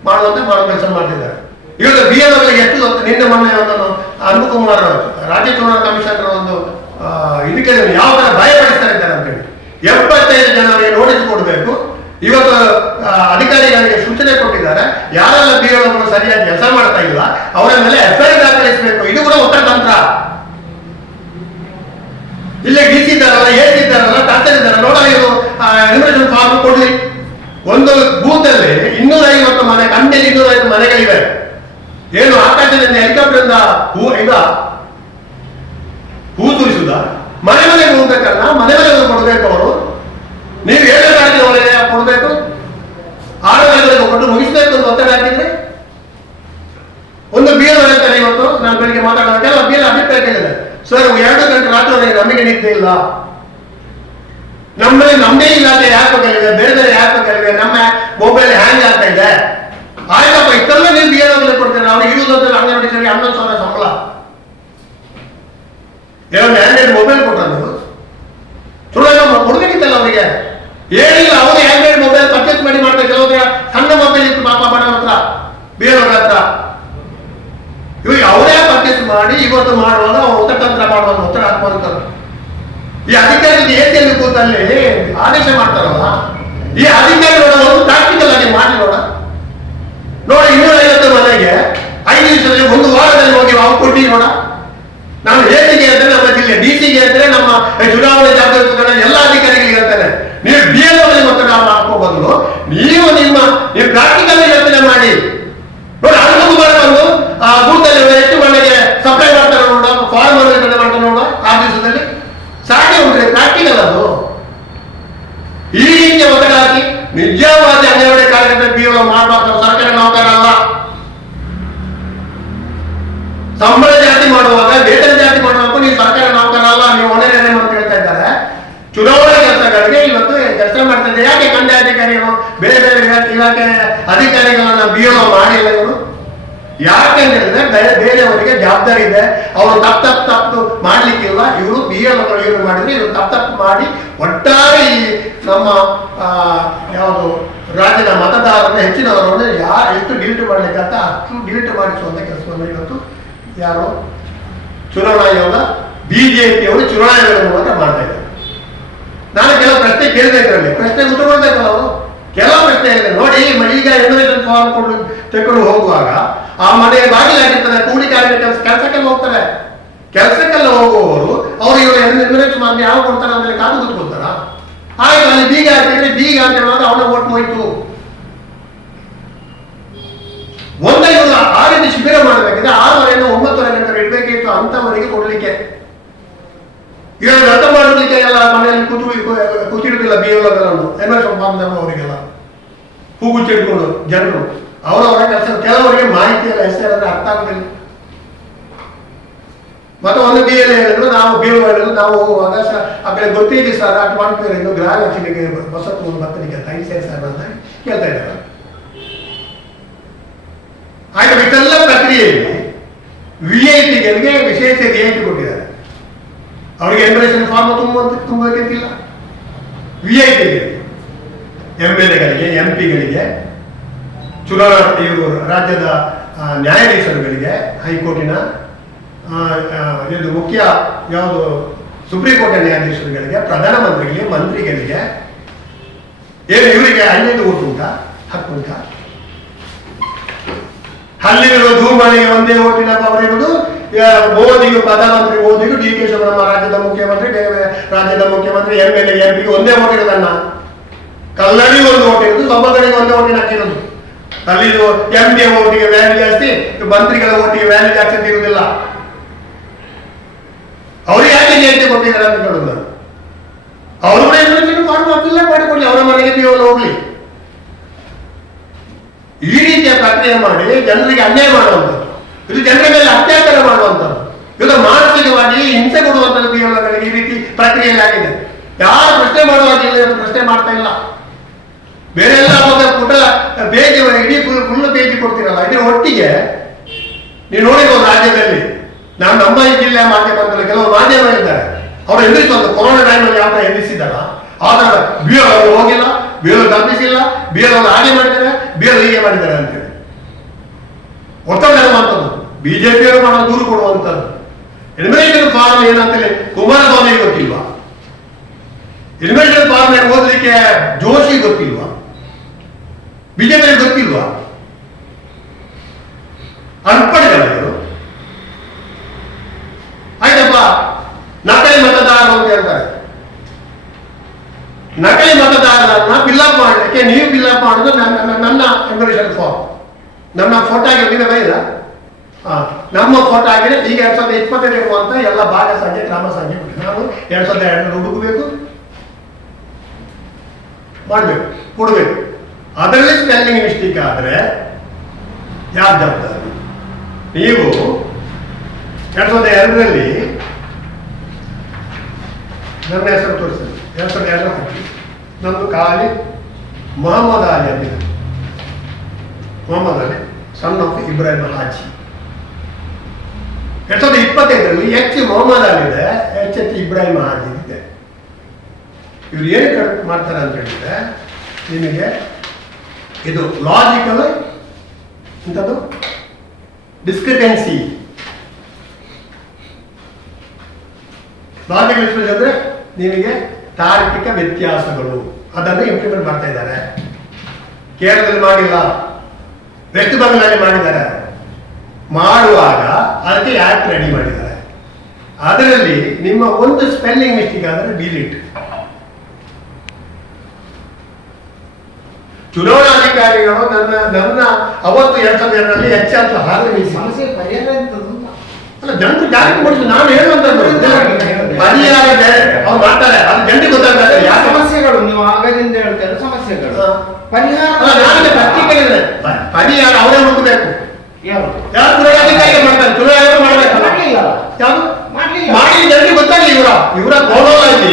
ಮಾಡುವಂತ ಕೆಲಸ ಮಾಡ್ತಿದ್ದಾರೆ. ಇವಾಗ BLOಗಳಿಗೆ ಎಷ್ಟು ನಿನ್ನೆ ಮೊನ್ನೆ ಅನುಕುಮಾರ್ ರಾಜ್ಯ ಚುನಾವಣಾ ಕಮಿಷನರ್ ಒಂದು ಇದಕ್ಕೆ ಯಾವ ತರ ಭಯಪಡಿಸ್ತಾ ಇದ್ದಾರೆ ಅಂತ ಹೇಳಿ 75 ಜನರಿಗೆ ನೋಟಿಸ್ ಕೊಡಬೇಕು. ಇವತ್ತು ಅಧಿಕಾರಿಗಳಿಗೆ ಸೂಚನೆ ಕೊಟ್ಟಿದ್ದಾರೆ, ಯಾರೆಲ್ಲ BLOಗಳು ಸರಿಯಾಗಿ ಕೆಲಸ ಮಾಡ್ತಾ ಇಲ್ಲ ಅವರ ಮೇಲೆ FIR ದಾಖಲಿಸಬೇಕು. ಇದು ಕೂಡ ಒತ್ತಡ ತಂತ್ರ. ಇಲ್ಲೇ DC ಇದ್ದಾರಲ್ಲ, AC ಇದ್ದಾರಲ್ಲ, ತಹಸೀಲ್ದಾರ್ ನೋಡ ಇದು ಎನ್ಯುಮರೇಷನ್ ಫಾರ್ಮ್ ಕೊಡ್ಲಿ. ಒಂದು ಬೂತ್ ಅಲ್ಲಿ 250 ಮನೆ, ಕಮ್ಮಿಯಲ್ಲಿ 250 ಮನೆಗಳಿವೆ. ಏನು ಆಕಾಶದಿಂದ ಹೆಲಿಕಾಪ್ಟರ್ ಹೂ ತುರಿಸುದ? ಮನೆ ಮನೆಗೆ ಹೋಗ್ಬೇಕಲ್ಲ, ಮನೆ ಮನೆಗೆ ಕೊಡ್ಬೇಕು. ಅವರು ನೀವು 7 ತಾರೀಕಿನವರೆಗೆ ಕೊಡ್ಬೇಕು, 6 ತಾರೀಕಿಗೆ ಕೊಟ್ಟು ಮುಗಿಸ್ಬೇಕು ಅಂತ ಒತ್ತಡ ಹಾಕಿದ್ರೆ ಒಂದು BLO ಹೇಳ್ತಾರೆ. ಇವತ್ತು ನಾನು ಬೆಳಿಗ್ಗೆ ಮಾತಾಡೋದು ಕೆಲವು BLO ಅಭಿಪ್ರಾಯ ಕೇಳಿದೆ, ಸರ್ 2 ಗಂಟೆ ರಾತ್ರಿ ನಮಗೆ ನಿದ್ದೆ ಇಲ್ಲ, ನಮ್ಮದೇ ಇಲಾಖೆ ಯಾಕೆ ಗೆಲ್ಲಿವೆ, ಬೇರೆ ಯಾಕೆ ಗೆಲ್ಲಿವೆ, ನಮ್ಮ ಮೊಬೈಲ್ ಹ್ಯಾಂಗ್ ಆಗ್ತಾ ಇದೆ. ಆಯ್ತಪ್ಪ, ಇಷ್ಟೆಲ್ಲ ನೀವು BLOಗಳಿಗೆ ಕೊಡ್ತೇನೆ, ಅವ್ರಿಗೆ ಇರುವುದಂತ ಅಂಗನವಾಡಿ 11,000 ಸಂಬಳ. ಆಂಡ್ರಾಯ್ಡ್ ಮೊಬೈಲ್ ಕೊಟ್ಟ ನೀವು ಸುಳ್ಳು ಕೊಡ್ಬೇಕಿತ್ತಲ್ಲ ಅವರಿಗೆ. ಏನಿಲ್ಲ, ಅವರು ಆಂಡ್ರಾಯ್ಡ್ ಮೊಬೈಲ್ ಪರ್ಚೇಸ್ ಮಾಡಿ ಮಾಡ್ತಾರೆ. ಕೆಲವೊಂದು ಸಣ್ಣ ಮೊಬೈಲ್ ಇತ್ತು ಪಾಪ ಬಡವರ ಹತ್ರ, BLOಗಳ ಹತ್ರ. ಇವಾಗ ಅವರೇ ಪರ್ಚೇಸ್ ಮಾಡಿ ಇವತ್ತು ಮಾಡುವಾಗ ಒತ್ತಡ ಮಾಡುವಾಗ ಒತ್ತಡ ಹಾಕುವಂಥದ್ದು. ಈ ಅಧಿಕಾರಿಗಳು ಏತಿಯಲ್ಲಿ ಕೂತಲ್ಲಿ ಆದೇಶ ಮಾಡ್ತಾರಲ್ಲ, ಈ ಅಧಿಕಾರಿಗಳು ಒಂದು ಪ್ರಾಕ್ಟಿಕಲ್ ಆಗಿ ಮಾಡಿ ನೋಡಿ 250 ಮನೆಗೆ 5 ದಿವಸದಲ್ಲಿ 1 ವಾರದಲ್ಲಿ ಹೋಗಿ ನಾವು ಕೊಟ್ಟಿ ನೋಡ. ನಾನು ಏಟಿಗೆ ಹೇಳ್ತೇನೆ, ನಮ್ಮ ಜಿಲ್ಲೆ DCಗೆ ಹೇಳ್ತೇನೆ, ನಮ್ಮ ಚುನಾವಣೆ ಜಾಗೃತಿ ಎಲ್ಲ ಅಧಿಕಾರಿಗಳಿಗೆ ಹೇಳ್ತೇನೆ, ನೀವು BLOಗಳಿಗೆ ಒತ್ತಡ ಹಾಕೋ ಬದಲು ನೀವು ಪ್ರಾಕ್ಟಿಕಲ್ ಯೋಚನೆ ಮಾಡಿ ನೋಡಿ. ಅನುಕೂಲ ಬಂದು ಬೂತಲ್ಲಿ ಎಷ್ಟು ಮನೆಗೆ ಸಪ್ಲೈ ಮಾಡ್ತಾರೆ ನೋಡ, ಫಾರ್ಮ್ ವಿತರಣೆ ಮಾಡ್ತಾರೆ ನೋಡ, ಆ ದಿವಸದಲ್ಲಿ ಸಾಧ್ಯ ಉಂಟ್ರೆ ಪ್ರಾಕ್ಟಿಕಲ್ ಅದು. ಈ ರೀತಿಯ ಒತ್ತಡ ಹಾಕಿ ನಿಜವಾದ ಅಂಗನವಾಡಿ ಕಾರ್ಯಕರ್ತರ BLO ಮಾಡಬಾರ್ದು. ಸರ್ಕಾರಿ ನೌಕರ ಅಲ್ಲ, ಸಂಬಳ ಜಾಸ್ತಿ ಮಾಡುವಾಗ ವೇತನ ಜಾಸ್ತಿ ಮಾಡುವಾಗ ನೀವು ಸರ್ಕಾರಿ ನೌಕರ ಅಲ್ಲ, ನೀವು ಹೊಣೆ ಅಂತ ಹೇಳ್ತಾ ಇದ್ದಾರೆ. ಚುನಾವಣಾ ಕೆಲಸಗಳಿಗೆ ಇವತ್ತು ಕೆಲಸ ಮಾಡ್ತಾ ಇದ್ದಾರೆ. ಯಾಕೆ ಕಂದಾಯ ಅಧಿಕಾರಿಗಳು ಬೇರೆ ಬೇರೆ ಇಲಾಖೆ ಅಧಿಕಾರಿಗಳನ್ನ BLO ಮಾಡಿಲ್ಲ ಇವರು? ಯಾಕೆ ಅಂತ ಹೇಳಿದ್ರೆ ಬೇರೆಯವರಿಗೆ ಜವಾಬ್ದಾರಿ ಇದೆ, ಅವರು ತಪ್ಪು ಮಾಡ್ಲಿಕ್ಕಿಲ್ಲ. ಇವರು BLOಗಳು ಏನು ಮಾಡಿದ್ರೆ ಇವರು ತಪ್ಪು ಮಾಡಿ ಒಟ್ಟಾರೆ ಈ ನಮ್ಮ ಯಾವುದು ರಾಜ್ಯದ ಮತದಾರರನ್ನ ಹೆಚ್ಚಿನವರನ್ನು ಎಷ್ಟು ಡಿಲೀಟ್ ಮಾಡ್ಲಿಕ್ಕಂತ ಅಷ್ಟು ಡಿಲೀಟ್ ಮಾಡಿಸುವಂತ ಕೆಲಸವನ್ನು ಇವತ್ತು ಯಾರು ಚುನಾವಣಾ ಆಯೋಗ BJPಯವರು ಚುನಾವಣಾ ಆಯೋಗದ ಮೂಲಕ ಮಾಡ್ತಾ ಇದ್ದಾರೆ. ನಾನು ಕೆಲವು ಪ್ರಶ್ನೆ ಕೇಳಿದೆ, ಇದರಲ್ಲಿ ಪ್ರಶ್ನೆ ಉತ್ತರ ಕೊಡ್ಬೇಕಲ್ಲ ಅವರು. ಕೆಲವು ಪ್ರಶ್ನೆ ಇದೆ ನೋಡಿ. ಈಗ ಎನ್ಯುಮರೇಷನ್ ಫಾರ್ಮ್ ತೆಗೆದು ಹೋಗುವಾಗ ಆ ಮನೆಯ ಬಾಗಿಲಾಗಿರ್ತಾರೆ, ಕೂಲಿ ಕೆಲಸಕ್ಕೆಲ್ಲ ಹೋಗ್ತಾರೆ. ಕೆಲಸಕ್ಕೆಲ್ಲ ಹೋಗುವವರು ಅವರು ಇವರು ಎನ್ಯುಮರೇಷನ್ ಮಾಡಿ ಯಾವ ಕೊಡ್ತಾರೆ ಅಂದ್ರೆ ಕಾದು ಕೂತ್ಕೊಳ್ತಾರ. ಆಯ್ತು, ಅಲ್ಲಿ ಬೀಗ ಹಾಕಿದ್ರೆ ಬೀಗ ಅಂತ ಹೇಳುವಾಗ ಅವನ ಓಟ್ ಹೋಯ್ತು. ಒಂದೇ ಆ ರೀತಿ ಶಿಬಿರ ಮಾಡಬೇಕಿದ್ರೆ 6:30 9:30 ಗಂಟೆ ಇಡಬೇಕಿತ್ತು ಅಂತವರಿಗೆ ಕೊಡ್ಲಿಕ್ಕೆ. ಇವಾಗ ಅರ್ಥ ಮಾಡಲಿಕ್ಕೆ ಎಲ್ಲ ಮನೆಯಲ್ಲಿ ಕೂತಿರುವುದಿಲ್ಲ BLOಗಳನ್ನು, ಎನ್ಯುಮರೇಷನ್ ಫಾರ್ಮ್ ಅವರಿಗೆಲ್ಲ ಹೂಗುಚ್ಚಿಟ್ಕೊಂಡು ಜನರು ಅವರವರ ಕೆಲಸ. ಕೆಲವರಿಗೆ ಮಾಹಿತಿ ಎಲ್ಲ SIR ಅಂದ್ರೆ ಅರ್ಥ ಆಗುದಿಲ್ಲ. ಮತ್ತೆ ಒಂದು BLO ಹೇಳಿದ್ರು, ನಾವು BLO ಹೇಳಿದ್ರು, ನಾವು ಹೋಗುವಾಗ ಆ ಕಡೆ ಗೊತ್ತಿದೆ ಸರ್ ಅಟ್ ಮಾಡ್ತಾರೆ, ಇನ್ನು ಗೃಹಲಕ್ಷ್ಮಿಗೆ ಬಸತ್ತು ಬತ್ತನಿಗೆ ತೈಸೆ ಸರ್ ಅಂತ ಕೇಳ್ತಾ ಇದ್ದಾರೆ. ಆಯ್ತು, ಇಷ್ಟೆಲ್ಲ ಪ್ರಕ್ರಿಯೆಯಲ್ಲಿ VIPಗಳಿಗೆ ವಿಶೇಷ ರಿಯಾಯಿತಿ ಕೊಟ್ಟಿದ್ದಾರೆ. ಅವರಿಗೆ ಎನ್ಯುಮರೇಷನ್ ಫಾರ್ಮ್ ತುಂಬಬೇಕಿಲ್ಲ. VIPಗಳಿಗೆ, MLAಗಳಿಗೆ, MP ಗಳಿಗೆ, ಚುನಾವಣಾ ಇವರು ರಾಜ್ಯದ ನ್ಯಾಯಾಧೀಶರುಗಳಿಗೆ, ಹೈಕೋರ್ಟಿನ ಇದು ಮುಖ್ಯ ಯಾವುದು ಸುಪ್ರೀಂ ಕೋರ್ಟ್ ನ್ಯಾಯಾಧೀಶರುಗಳಿಗೆ, ಪ್ರಧಾನಮಂತ್ರಿಗಳಿಗೆ, ಮಂತ್ರಿಗಳಿಗೆ ಏನು ಇವರಿಗೆ 5 ಓಟ್ ಉಂಟಾ, ಹಕ್ಕು ಉಂಟಾ? ಅಲ್ಲಿರುವ ದೂರವಾಣಿಗೆ ಒಂದೇ ಓಟಿನ ಪವರ್ ಇರುವುದು ಮೋದಿಗೂ, ಪ್ರಧಾನಮಂತ್ರಿ ಮೋದಿಗೂ, DK ಶಿವಕುಮಾರ್ ರಾಜ್ಯದ ಮುಖ್ಯಮಂತ್ರಿ, ಬೇರೆ ರಾಜ್ಯದ ಮುಖ್ಯಮಂತ್ರಿ, MLA MP ಒಂದೇ ಓಟ್ ಇರೋದನ್ನ. ಕಲ್ಲಡಿಗೆ ಒಂದು ಓಟ್ ಇರೋದು, ಸೊಬ್ಬಗಳಿಗೆ ಒಂದೇ ಓಟಿನ ಹಾಕಿರೋದು. ಅಲ್ಲಿ MP ಓಟಿಗೆ ವ್ಯಾಲ್ಯೂ ಜಾಸ್ತಿ, ಮಂತ್ರಿಗಳ ಓಟಿಗೆ ವ್ಯಾಲ್ಯೂ ಜಾಸ್ತಿ ಅಂತ ಇರುವುದಿಲ್ಲ. ಅವ್ರಿಗೆ ಯಾಕೆ ಜಯಂತಿ ಕೊಟ್ಟಿದ್ದಾರೆ ಅಂತ ಕೇಳೋದು. ಅವರು ಮಾಡಿಕೊಡ್ಲಿ, ಅವರ ಮನೆಗೆ BLO ಹೋಗ್ಲಿ. ಈ ರೀತಿಯ ಪ್ರಕ್ರಿಯೆ ಮಾಡಿ ಜನರಿಗೆ ಅನ್ಯಾಯ ಮಾಡುವಂಥದ್ದು, ಇದು ಜನರ ಮೇಲೆ ಅತ್ಯಾಚಾರ ಮಾಡುವಂಥದ್ದು, ಇದು ಮಾನಸಿಕವಾಗಿ ಹಿಂಸೆ ಕೊಡುವಂಥದ್ದು BLOಗಳಿಗೆ ಈ ರೀತಿ ಪ್ರಕ್ರಿಯೆಯಲ್ಲಿ ಆಗಿದೆ. ಯಾರು ಪ್ರಶ್ನೆ ಮಾಡುವಾಗಿಲ್ಲ, ಪ್ರಶ್ನೆ ಮಾಡ್ತಾ ಇಲ್ಲ. ಬೇರೆ ಎಲ್ಲ ಪುಟ ಪೇಜ್ ಇಡೀ ಫುಲ್ ಪೇಜ್ ಕೊಡ್ತೀರಲ್ಲ, ಇಡೀ ಒಟ್ಟಿಗೆ ನೀವು ನೋಡಿರ್ಬೋದು ರಾಜ್ಯದಲ್ಲಿ. ನಮ್ಮ ಈ ಜಿಲ್ಲೆಯ ಮಾಧ್ಯಮ ಅಂತಲ್ಲ, ಕೆಲವು ಮಾಧ್ಯಮಗಳಿದ್ದಾರೆ ಅವರು ಎದುರಿಸುವಂತ ಕೊರೋನಾ ಟೈಮಲ್ಲಿ ಯಾವ ಎದುರಿಸಿದಾರ ಆದಾಗ ಬಿ ಎಲ್ ಅವರು ಹೋಗಿಲ್ಲ, ಬಿ ಎಲ್ ತಪ್ಪಿಸಿಲ್ಲ, ಬಿ ಎಲ್ ಅವರು ಹಾಗೆ ಮಾಡಿದ್ದಾರೆ, ಬಿ ಎಲ್ ಹೀಗೆ ಮಾಡಿದ್ದಾರೆ ಅಂತೇಳಿ ಒತ್ತಡ ಮಾಡುವಂಥದ್ದು, ಬಿಜೆಪಿಯವರು ಮಾಡೋ ದೂರು ಕೊಡುವಂಥದ್ದು. ಎಲಿಮಿನೇಷನ್ ಫಾರ್ಮ್ ಏನಂತೇಳಿ ಕುಮಾರಸ್ವಾಮಿ ಗೊತ್ತಿಲ್ವಾ? ಎಲಿಮಿನೇಷನ್ ಫಾರ್ಮ್ ಓದಲಿಕ್ಕೆ ಜೋಶಿ ಗೊತ್ತಿಲ್ವಾ? ಬಿಜೆಪಿ ಗೊತ್ತಿಲ್ವಾ? ಅನ್ಪಡಿಗಳು ಆಯ್ತಪ್ಪ. ನಕಲಿ ಮತದಾರರು ಅಂತ ಹೇಳ್ತಾರೆ. ನಕಲಿ ಮತದಾರರನ್ನ ಫಿಲ್ಅಪ್ ಮಾಡಲಿಕ್ಕೆ ನೀವು ಫಿಲ್ಅಪ್ ಮಾಡೋದು ನನ್ನ ಎಲಿಮಿನೇಷನ್ ಫಾರ್ಮ್, ನನ್ನ ಫೋಟೋ ಆಗಿ ನೀವೇ ಬೈದ ನಮ್ಮ ಫೋಟೋ ಆಗಿದೆ. ಈಗ 2025 ಇರುವಂತ ಎಲ್ಲ ಭಾಗ ಸಂಖ್ಯೆ ಗ್ರಾಮ ಸಂಖ್ಯೆ ನಾವು 2002 ಹುಡುಕಬೇಕು, ಮಾಡಬೇಕು, ಕೊಡಬೇಕು. ಅದರಲ್ಲಿ ಸ್ಪೆಲ್ಲಿಂಗ್ ಮಿಸ್ಟೇಕ್ ಆದ್ರೆ ಯಾರು ಜವಾಬ್ದಾರಿ? ನೀವು 2002ರಲ್ಲಿ ನನ್ನ ಹೆಸರು ತೋರಿಸಿದೆ. 2002 ಹಾಕಿ ನಮ್ದು ಖಾಲಿ ಮೊಹಮ್ಮದ್ ಅಲಿ ಅಂತ, ಮೊಹಮ್ಮದ್ ಅಲಿ ಸನ್ ಆಫ್ ಇಬ್ರಾಹಿಂ ಹಾಜಿ. 2025ರಲ್ಲಿ ಮೊಹಮ್ಮದ್ ಅಲಿ ಇದೆ, ಇಬ್ರಾಹಿಂ ಹಾಜಿ ಇದೆ. ಇವ್ರು ಏನು ಕರೆಕ್ಟ್ ಮಾಡ್ತಾರೆ ಅಂತ ಹೇಳಿದ್ರೆ, ನಿಮಗೆ ಇದು ಲಾಜಿಕಲ್ ಇಂಥದ್ದು ಡಿಸ್ಕ್ರಿಪೆನ್ಸಿ. ಲಾಜಿಕಲ್ ಡಿಸ್ಕ್ರಿಪೆನ್ಸಿ ಅಂದ್ರೆ ನಿಮಗೆ ತಾರ್ಕಿಕ ವ್ಯತ್ಯಾಸಗಳು, ಅದನ್ನು ಇಂಪ್ಲಿಮೆಂಟ್ ಮಾಡ್ತಾ ಇದ್ದಾರೆ. ಕೇರಳದಲ್ಲಿ ಮಾಡಿಲ್ಲ, ವೆಸ್ಟ್ ಬೆಂಗಾಲಲ್ಲಿ ಮಾಡಿದ್ದಾರೆ. ಮಾಡುವಾಗ ಅದಕ್ಕೆ ಆ್ಯಕ್ಟ್ ರೆಡಿ ಮಾಡಿದ್ದಾರೆ. ಅದರಲ್ಲಿ ನಿಮ್ಮ ಒಂದು ಸ್ಪೆಲ್ಲಿಂಗ್ ಮಿಸ್ಟೇಕ್ ಆದರೆ ಡಿಲೀಟ್. ಚುನಾವಣಾಧಿಕಾರಿಗಳು ನನ್ನ ಅವತ್ತು 2002ರಲ್ಲಿ ಹೆಚ್ಚಾದ ಹಾಗೆ ಸಮಸ್ಯೆ ಪರಿಹಾರ ಅಲ್ಲ, ಜನರು ಜಾರಿಗೆ ಮಾಡಿದ್ದು ನಾನು ಹೇಳುವಂತದ್ದು ಪರಿಹಾರ ಅವ್ರು ಮಾಡ್ತಾರೆ, ಅದು ಜನರಿಗೆ ಗೊತ್ತಾಗ್ತದೆ. ಯಾವ ಸಮಸ್ಯೆಗಳು ನೀವು ಆಗದಿಂದ ಹೇಳ್ತಾರೆ ಸಮಸ್ಯೆಗಳು ಪರಿಹಾರ ಪತ್ರಿಕೆ ಪರಿಹಾರ ಅವರೇ ಹುಡುಕಬೇಕು. ಯಾರು ಚುನಾವಣಾಧಿಕಾರಿಗೆ ಮಾಡ್ತಾರೆ, ಚುನಾವಣೆ ಮಾಡಬೇಕು. ಯಾರು ಮಾಡಿ ಜನರಿಗೆ ಗೊತ್ತಾಗಲಿ. ಇವರ ಕೋಲೋಲ್ಲಿ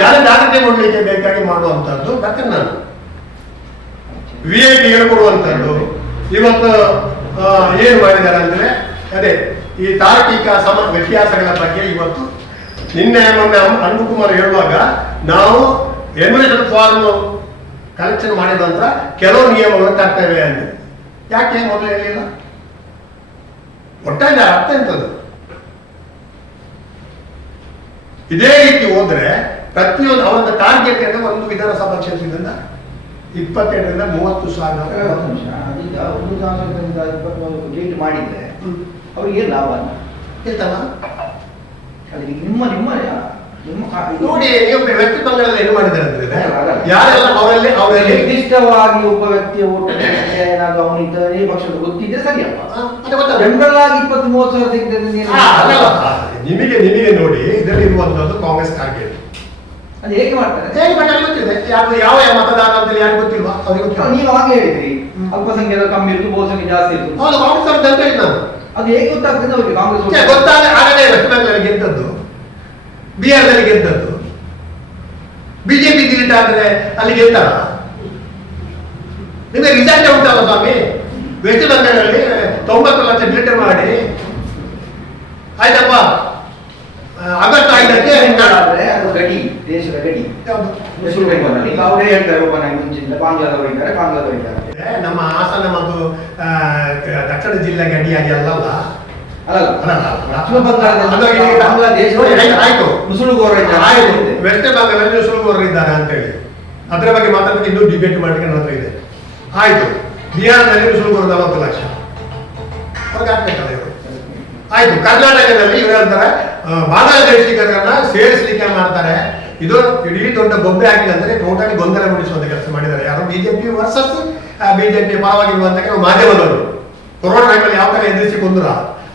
ಜನ ಜಾಗ್ರತೆ ಮಾಡಲಿಕ್ಕೆ ಬೇಕಾಗಿ ಮಾಡುವಂತದ್ದು. ಮತ್ತೆ ನಾನು VIP ಹೇಳ್ಕೊಡುವಂಥದ್ದು. ಇವತ್ತು ಏನು ಮಾಡಿದ್ದಾರೆ ಅಂದ್ರೆ ಅದೇ ಈ ತಾರ್ಕಿಕ ವ್ಯತ್ಯಾಸಗಳ ಬಗ್ಗೆ ಇವತ್ತು ನಿನ್ನೆ ಮೊನ್ನೆ ಅನುಕುಮಾರ್ ಹೇಳುವಾಗ ನಾವು ಎಲಿಮಿನೇಷನ್ ಫಾರ್ಮ್ ಕಲೆಕ್ಷನ್ ಮಾಡಿದ ನಂತರ ಕೆಲವು ನಿಯಮಗಳು ತರ್ತೇವೆ ಅಂತ. ಯಾಕೆ ಮೊದಲು ಹೇಳಿಲ್ಲ? ಒಟ್ಟಾಗಿ ಅರ್ಥ ಎಂತದ್ದು? ಇದೇ ರೀತಿ ಹೋದ್ರೆ ಪ್ರತಿಯೊಂದು ಅವರ ಟಾರ್ಗೆಟ್ ಅಂದ್ರೆ ಒಂದು ವಿಧಾನಸಭಾ ಕ್ಷೇತ್ರದಿಂದ 27ರಿಂದ 30,000 ಈಗ 1,000ರಿಂದ 23 ಗೇಟ್ ಮಾಡಿದ್ರೆ ಅವ್ರಿಗೆ ಲಾಭ ಇರ್ತಲ್ಲ. ಅದಕ್ಕೆ ನಿಮ್ಮ ನಿಮ್ಮ ನೋಡಿ, ನೀವು ವೆಸ್ಟ್ ಬೆಂಗಾಲಲ್ಲಿ ಏನು ಮಾಡಿದ್ದಾರೆ ಅಂದ್ರೆ ಯಾರೆಲ್ಲ ಅವರಲ್ಲಿ ನಿರ್ದಿಷ್ಟವಾಗಿ ಒಬ್ಬ ವ್ಯಕ್ತಿಯ ಓಟ್ ಏನಾದ್ರು ಅವನು ಇತರೆ ಪಕ್ಷದ ಗೊತ್ತಿದ್ರೆ ಸರಿಯಪ್ಪ. ಜನರಲ್ ಆಗಿ 20-30 ತೆಗೆದ್ರೆ ನಿಮಗೆ ನೋಡಿ, ಇದರಲ್ಲಿ ಇರುವಂತದ್ದು ಕಾಂಗ್ರೆಸ್ ಟಾರ್ಗೆಟ್. ಅದು ಹೇಗೆ ಮಾಡ್ತಾರೆ? ಗೊತ್ತಿದೆ ಯಾವ ಮತದಾರ ಅಂತ ಯಾರು ಗೊತ್ತಿಲ್ವಾ? ಅವ್ರಿಗೆ ಗೊತ್ತಿಲ್ಲ. ನೀವು ಹಾಗೆ ಹೇಳಿದ್ರಿ ಅಲ್ಪಸಂಖ್ಯಾತ ಕಮ್ಮಿ ಇತ್ತು, ಬಹುಸಂಖ್ಯೆ ಜಾಸ್ತಿ ಇತ್ತು. ಹೌದು, ಕಾಂಗ್ರೆಸ್ ಅವ್ರದ್ದು ಅಂತ ಹೇಳಿ ನಾನು. ಅದು ಹೇಗೆ ಗೊತ್ತಾಗ್ತದೆ ಅವ್ರಿಗೆ? ಕಾಂಗ್ರೆಸ್ ಗೊತ್ತಾಗ ಆಗಲೇ ವೆಸ್ಟ್ ಬೆಂಗಾಲಲ್ಲಿ ಗೆದ್ದದ್ದು, ಬಿಹಾರದಲ್ಲಿ ಗೆದ್ದದ್ದು. ಬಿಜೆಪಿ ಡಿಲೀಟ್ ಆದ್ರೆ ಅಲ್ಲಿ ಗೆದ್ದಾರ? ನಿಮಗೆ ರಿಸಲ್ಟ್ ಉಂಟಲ್ಲ ಸ್ವಾಮಿ. ವೆಸ್ಟ್ ಬೆಂಗಾಲಲ್ಲಿ 90 ಲಕ್ಷ ಡಿಲೀಟ್ ಮಾಡಿ ಆಯ್ತಪ್ಪ. ಆಗಸ್ಟ್ 5ಕ್ಕೆ ಅದು ಗಡಿ, ದೇಶದ ಗಡಿ. ಅವರೇ ಹೇಳ್ತಾರೆ ಒಬ್ಬ ಮುಂಚಿನ ಬಾಂಗ್ಲಾದವರು ಇದ್ದಾರೆ, ಬಾಂಗ್ಲಾದವರು ಇದ್ದಾರೆ. ನಮ್ಮ ಹಾಸನ ಮತ್ತು ದಕ್ಷಿಣ ಜಿಲ್ಲೆ ಗಡಿಯಾಗಿ ಅಲ್ಲಲ್ಲ. ಆಯ್ತು, ವೆಸ್ಟ್ ಬೆಂಗಾಲಲ್ಲಿ ನುಸುಳುಗೋರರು ಇದ್ದಾರೆ ಅಂತ ಹೇಳಿ ಅದರ ಬಗ್ಗೆ ಮಾತಾಡೋಕೆ ಇನ್ನೂ ಡಿಬೇಟ್ ಮಾಡಲಿಕ್ಕೆ ನನ್ನ ಹತ್ರ ಇದೆ. ಆಯ್ತು, ಬಿಹಾರದಲ್ಲಿ ನುಸುಳುಗೋರು 40 ಲಕ್ಷ ಅವ್ರಿಗೆ ಆಗ್ಬೇಕಲ್ಲ ಇವರು. ಆಯ್ತು, ಕರ್ನಾಟಕದಲ್ಲಿ ಇವರು ಹೇಳ್ತಾರೆ ಬಾಂಗ್ಲಾದೇಶಿಗರನ್ನ ಸೇರಿಸಲಿಕ್ಕೆ ಮಾಡ್ತಾರೆ. ಇದು ಇಡೀ ದೊಡ್ಡ ಬೊಬ್ಬೆ ಆಗಿಲ್ಲ ಅಂದ್ರೆ ಟೋಟಲಿ ಗೊಂದಲ ಮೂಡಿಸುವಂತ ಕೆಲಸ ಮಾಡಿದ್ದಾರೆ. ಯಾರು ಬಿಜೆಪಿ ವರ್ಸಸ್ ಬಿಜೆಪಿ ಪರವಾಗಿರುವಂತ ಕೆಲವು ಮಾಧ್ಯಮದವರು ಕೊರೋನಾ ಟೈಮಲ್ಲಿ ಯಾವ ತರ ಎದುರಿಸಿಕೊಂಡ್ರ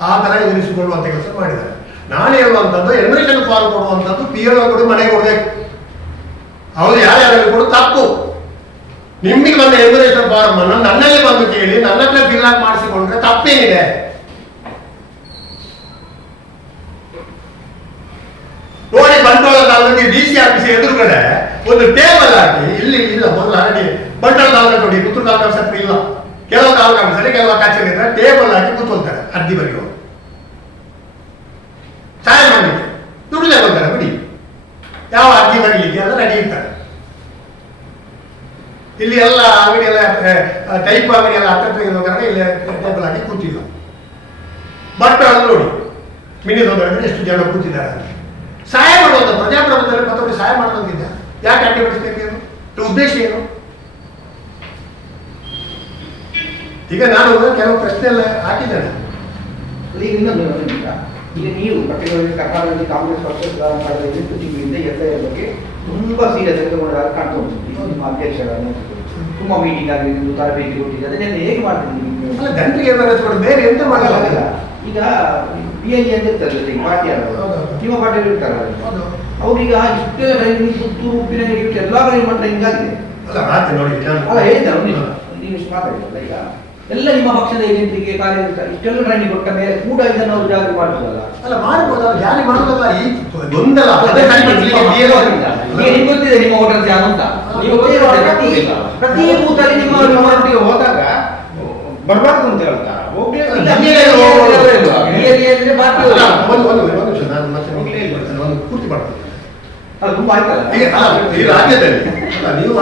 ಆ ತರ ಎದುರಿಸಿಕೊಳ್ಳುವಂತ ಕೆಲಸ ಮಾಡಿದ್ದಾರೆ. ನಾನು ಹೇಳುವಂಥದ್ದು ಎಲಿಮಿನೇಷನ್ ಫಾರ್ಮ್ ಕೊಡುವಂಥದ್ದು PO ಕೊಡಿ ಮನೆಗೆ ಕೊಡ್ಬೇಕು. ಅವ್ರು ಯಾರ್ಯಾರು ಕೊಡು ತಪ್ಪು. ನಿಮಗೆ ಬಂದ ಎಲಿಮಿನೇಷನ್ ಫಾರ್ಮ್ ಅನ್ನು ನನ್ನಲ್ಲಿ ಬಂದು ಕೇಳಿ ನನ್ನ ಹತ್ರ ಫಿಲ್ ಅಪ್ ಮಾಡಿಸಿಕೊಂಡ್ರೆ ತಪ್ಪೇನಿದೆ? ನೋಡಿ, ಬಂಟ್ವಾಳ ಸಿ ಆಫೀಸ್ ಎದುರುಗಡೆ ಒಂದು ಟೇಬಲ್ ಹಾಕಿ ಇಲ್ಲಿ ಇಲ್ಲ ಮೊದಲು ಹರಡಿ ಬಂಡಲ್ ತಾಲೂಕು ನೋಡಿ ಪುತ್ತೂರು ತಾಲೂಕು ಆಫೀಸರ್ ಇಲ್ಲ, ಕೆಲವು ತಾಲೂಕು ಆಫೀಸಲ್ಲಿ ಕೆಲವು ಕಚೇರಿ ಇದ್ರೆ ಟೇಬಲ್ ಹಾಕಿ ಕೂತ್ಕೊಳ್ತಾರೆ ಅರ್ಜಿ ಬರೆಯುವ ಚಾಯ್ ಮಾಡಲಿಕ್ಕೆ ದುಡ್ಡು ತಗೊಳ್ತಾರೆ ಬಿಡಿ, ಯಾವ ಅರ್ಜಿ ಬರೀಲಿಕ್ಕೆ ಎಲ್ಲ ರೆಡಿ ಇರ್ತಾರೆ. ಇಲ್ಲಿ ಎಲ್ಲ ಅಂಗಡಿ ಎಲ್ಲ ಟೈಪ್ ಅಂಗಡಿ ಎಲ್ಲ ಹತ್ತಿರ ಇರೋ ಕಾರಣ ಇಲ್ಲಿ ಟೇಬಲ್ ಹಾಕಿ ಕೂತಿಲ್ಲ. ಬಟ್ ಅಲ್ಲಿ ನೋಡಿ ಮಿನಿಟ್ ಒಂದರಲ್ಲಿ ಎಷ್ಟು ಜನ ಕೂತಿದ್ದಾರೆ ಅಂತ ಸಹಾಯ ಮಾಡುವಂತ ಪ್ರಜಾಪ್ರಭುತ್ವದಲ್ಲಿ ಮತ್ತೊಬ್ಬರು ಸಹಾಯ ಮಾಡುವಂತಿದ್ದ ಯಾಕೆ ಅಡ್ಡಿಪಡಿಸಬೇಕೇನು ಉದ್ದೇಶ ಏನು? ಈಗ ನಾನು ಕೆಲವು ಪ್ರಶ್ನೆ ಎಲ್ಲ ಹಾಕಿದ್ದೇನೆ. ಈಗ ನೀವು ಕರ್ನಾಟಕದಲ್ಲಿ ಕಾಂಗ್ರೆಸ್ ಪಕ್ಷ ಸುಧಾರಣೆ 8 ತಿಂಗಳಿಂದ ಎಫ್ಐಆರ್ ಬಗ್ಗೆ ತುಂಬಾ ಸೀರಿಯಸ್ ಆಗಿ ತಗೊಂಡಾಗ ಕಾಣ್ತಾ ಉಂಟು. ನಿಮ್ಮ ಅಧ್ಯಕ್ಷರನ್ನು ತುಂಬಾ ಮೀಟಿಂಗ್ ಆಗಿ ತರಬೇತಿ ಕೊಟ್ಟಿದೆ, ಅದನ್ನೆಲ್ಲ ಹೇಗೆ ಮಾಡ್ತಿದ್ದೀವಿ ನೀವು? ಜನರಿಗೆ ಬೇರೆ ಎಂತ ಮಾಡಲ್ಲ. ಈಗ BLE ಅಂತ ಇರ್ತಾರೆ ಪಾರ್ಟಿ ನಿಮ್ಮ ಪಾರ್ಟಿಯಲ್ಲಿ ಇರ್ತಾರೆ, ಅವ್ರೀಗ ಇಷ್ಟೆಲ್ಲ ಟ್ರೈನಿಂಗ್ ಪುತ್ತೂರು ಉಪ್ಪಿನಂಗಡಿ ಇಟ್ಟು ಎಲ್ಲ ಕಡೆ ಟ್ರೈನಿಂಗ್ ಆಗಿದೆ ಅಲ್ಲ ಹೇಳಿದ್ದಾರೆ. ನೀವು ಇಷ್ಟು ಮಾತಾಡಿಲ್ಲ, ಈಗ ಎಲ್ಲ ನಿಮ್ಮ ಪಕ್ಷದ ಏಜೆಂಟ್ರಿಗೆ ಕಾರ್ಯದರ್ಶಿ ಇಷ್ಟೆಲ್ಲ ಟ್ರೈನಿಂಗ್ ಕೊಟ್ಟ ಮೇಲೆ ಕೂಡ ಇದನ್ನು ಅವರು ಜಾರಿ ಮಾಡಬಹುದಲ್ಲ? ಅಲ್ಲ ಮಾಡಬಹುದು, ಜಾರಿ ಮಾಡೋದಲ್ಲ. ಈ ಗೊಂದಲ ನಿಮ್ಗೆ ಗೊತ್ತಿದೆ ನಿಮ್ಮ ವೋಟರ್ಸ್ ಯಾರು ಅಂತ. ನೀವು ಪ್ರತಿ ಬೂತಲ್ಲಿ ನಿಮ್ಮ ಒಟ್ಟಿಗೆ ಹೋದಾಗ ಬರಬಾರ್ದು ಅಂತ ಹೇಳ್ತಾರೆ. ಪೂರ್ತಿ ಮಾಡ್ತಾರೆ ಅದು ತುಂಬಾ ಆಯ್ತಲ್ಲ ಈ ರಾಜ್ಯದಲ್ಲಿ ನೀವು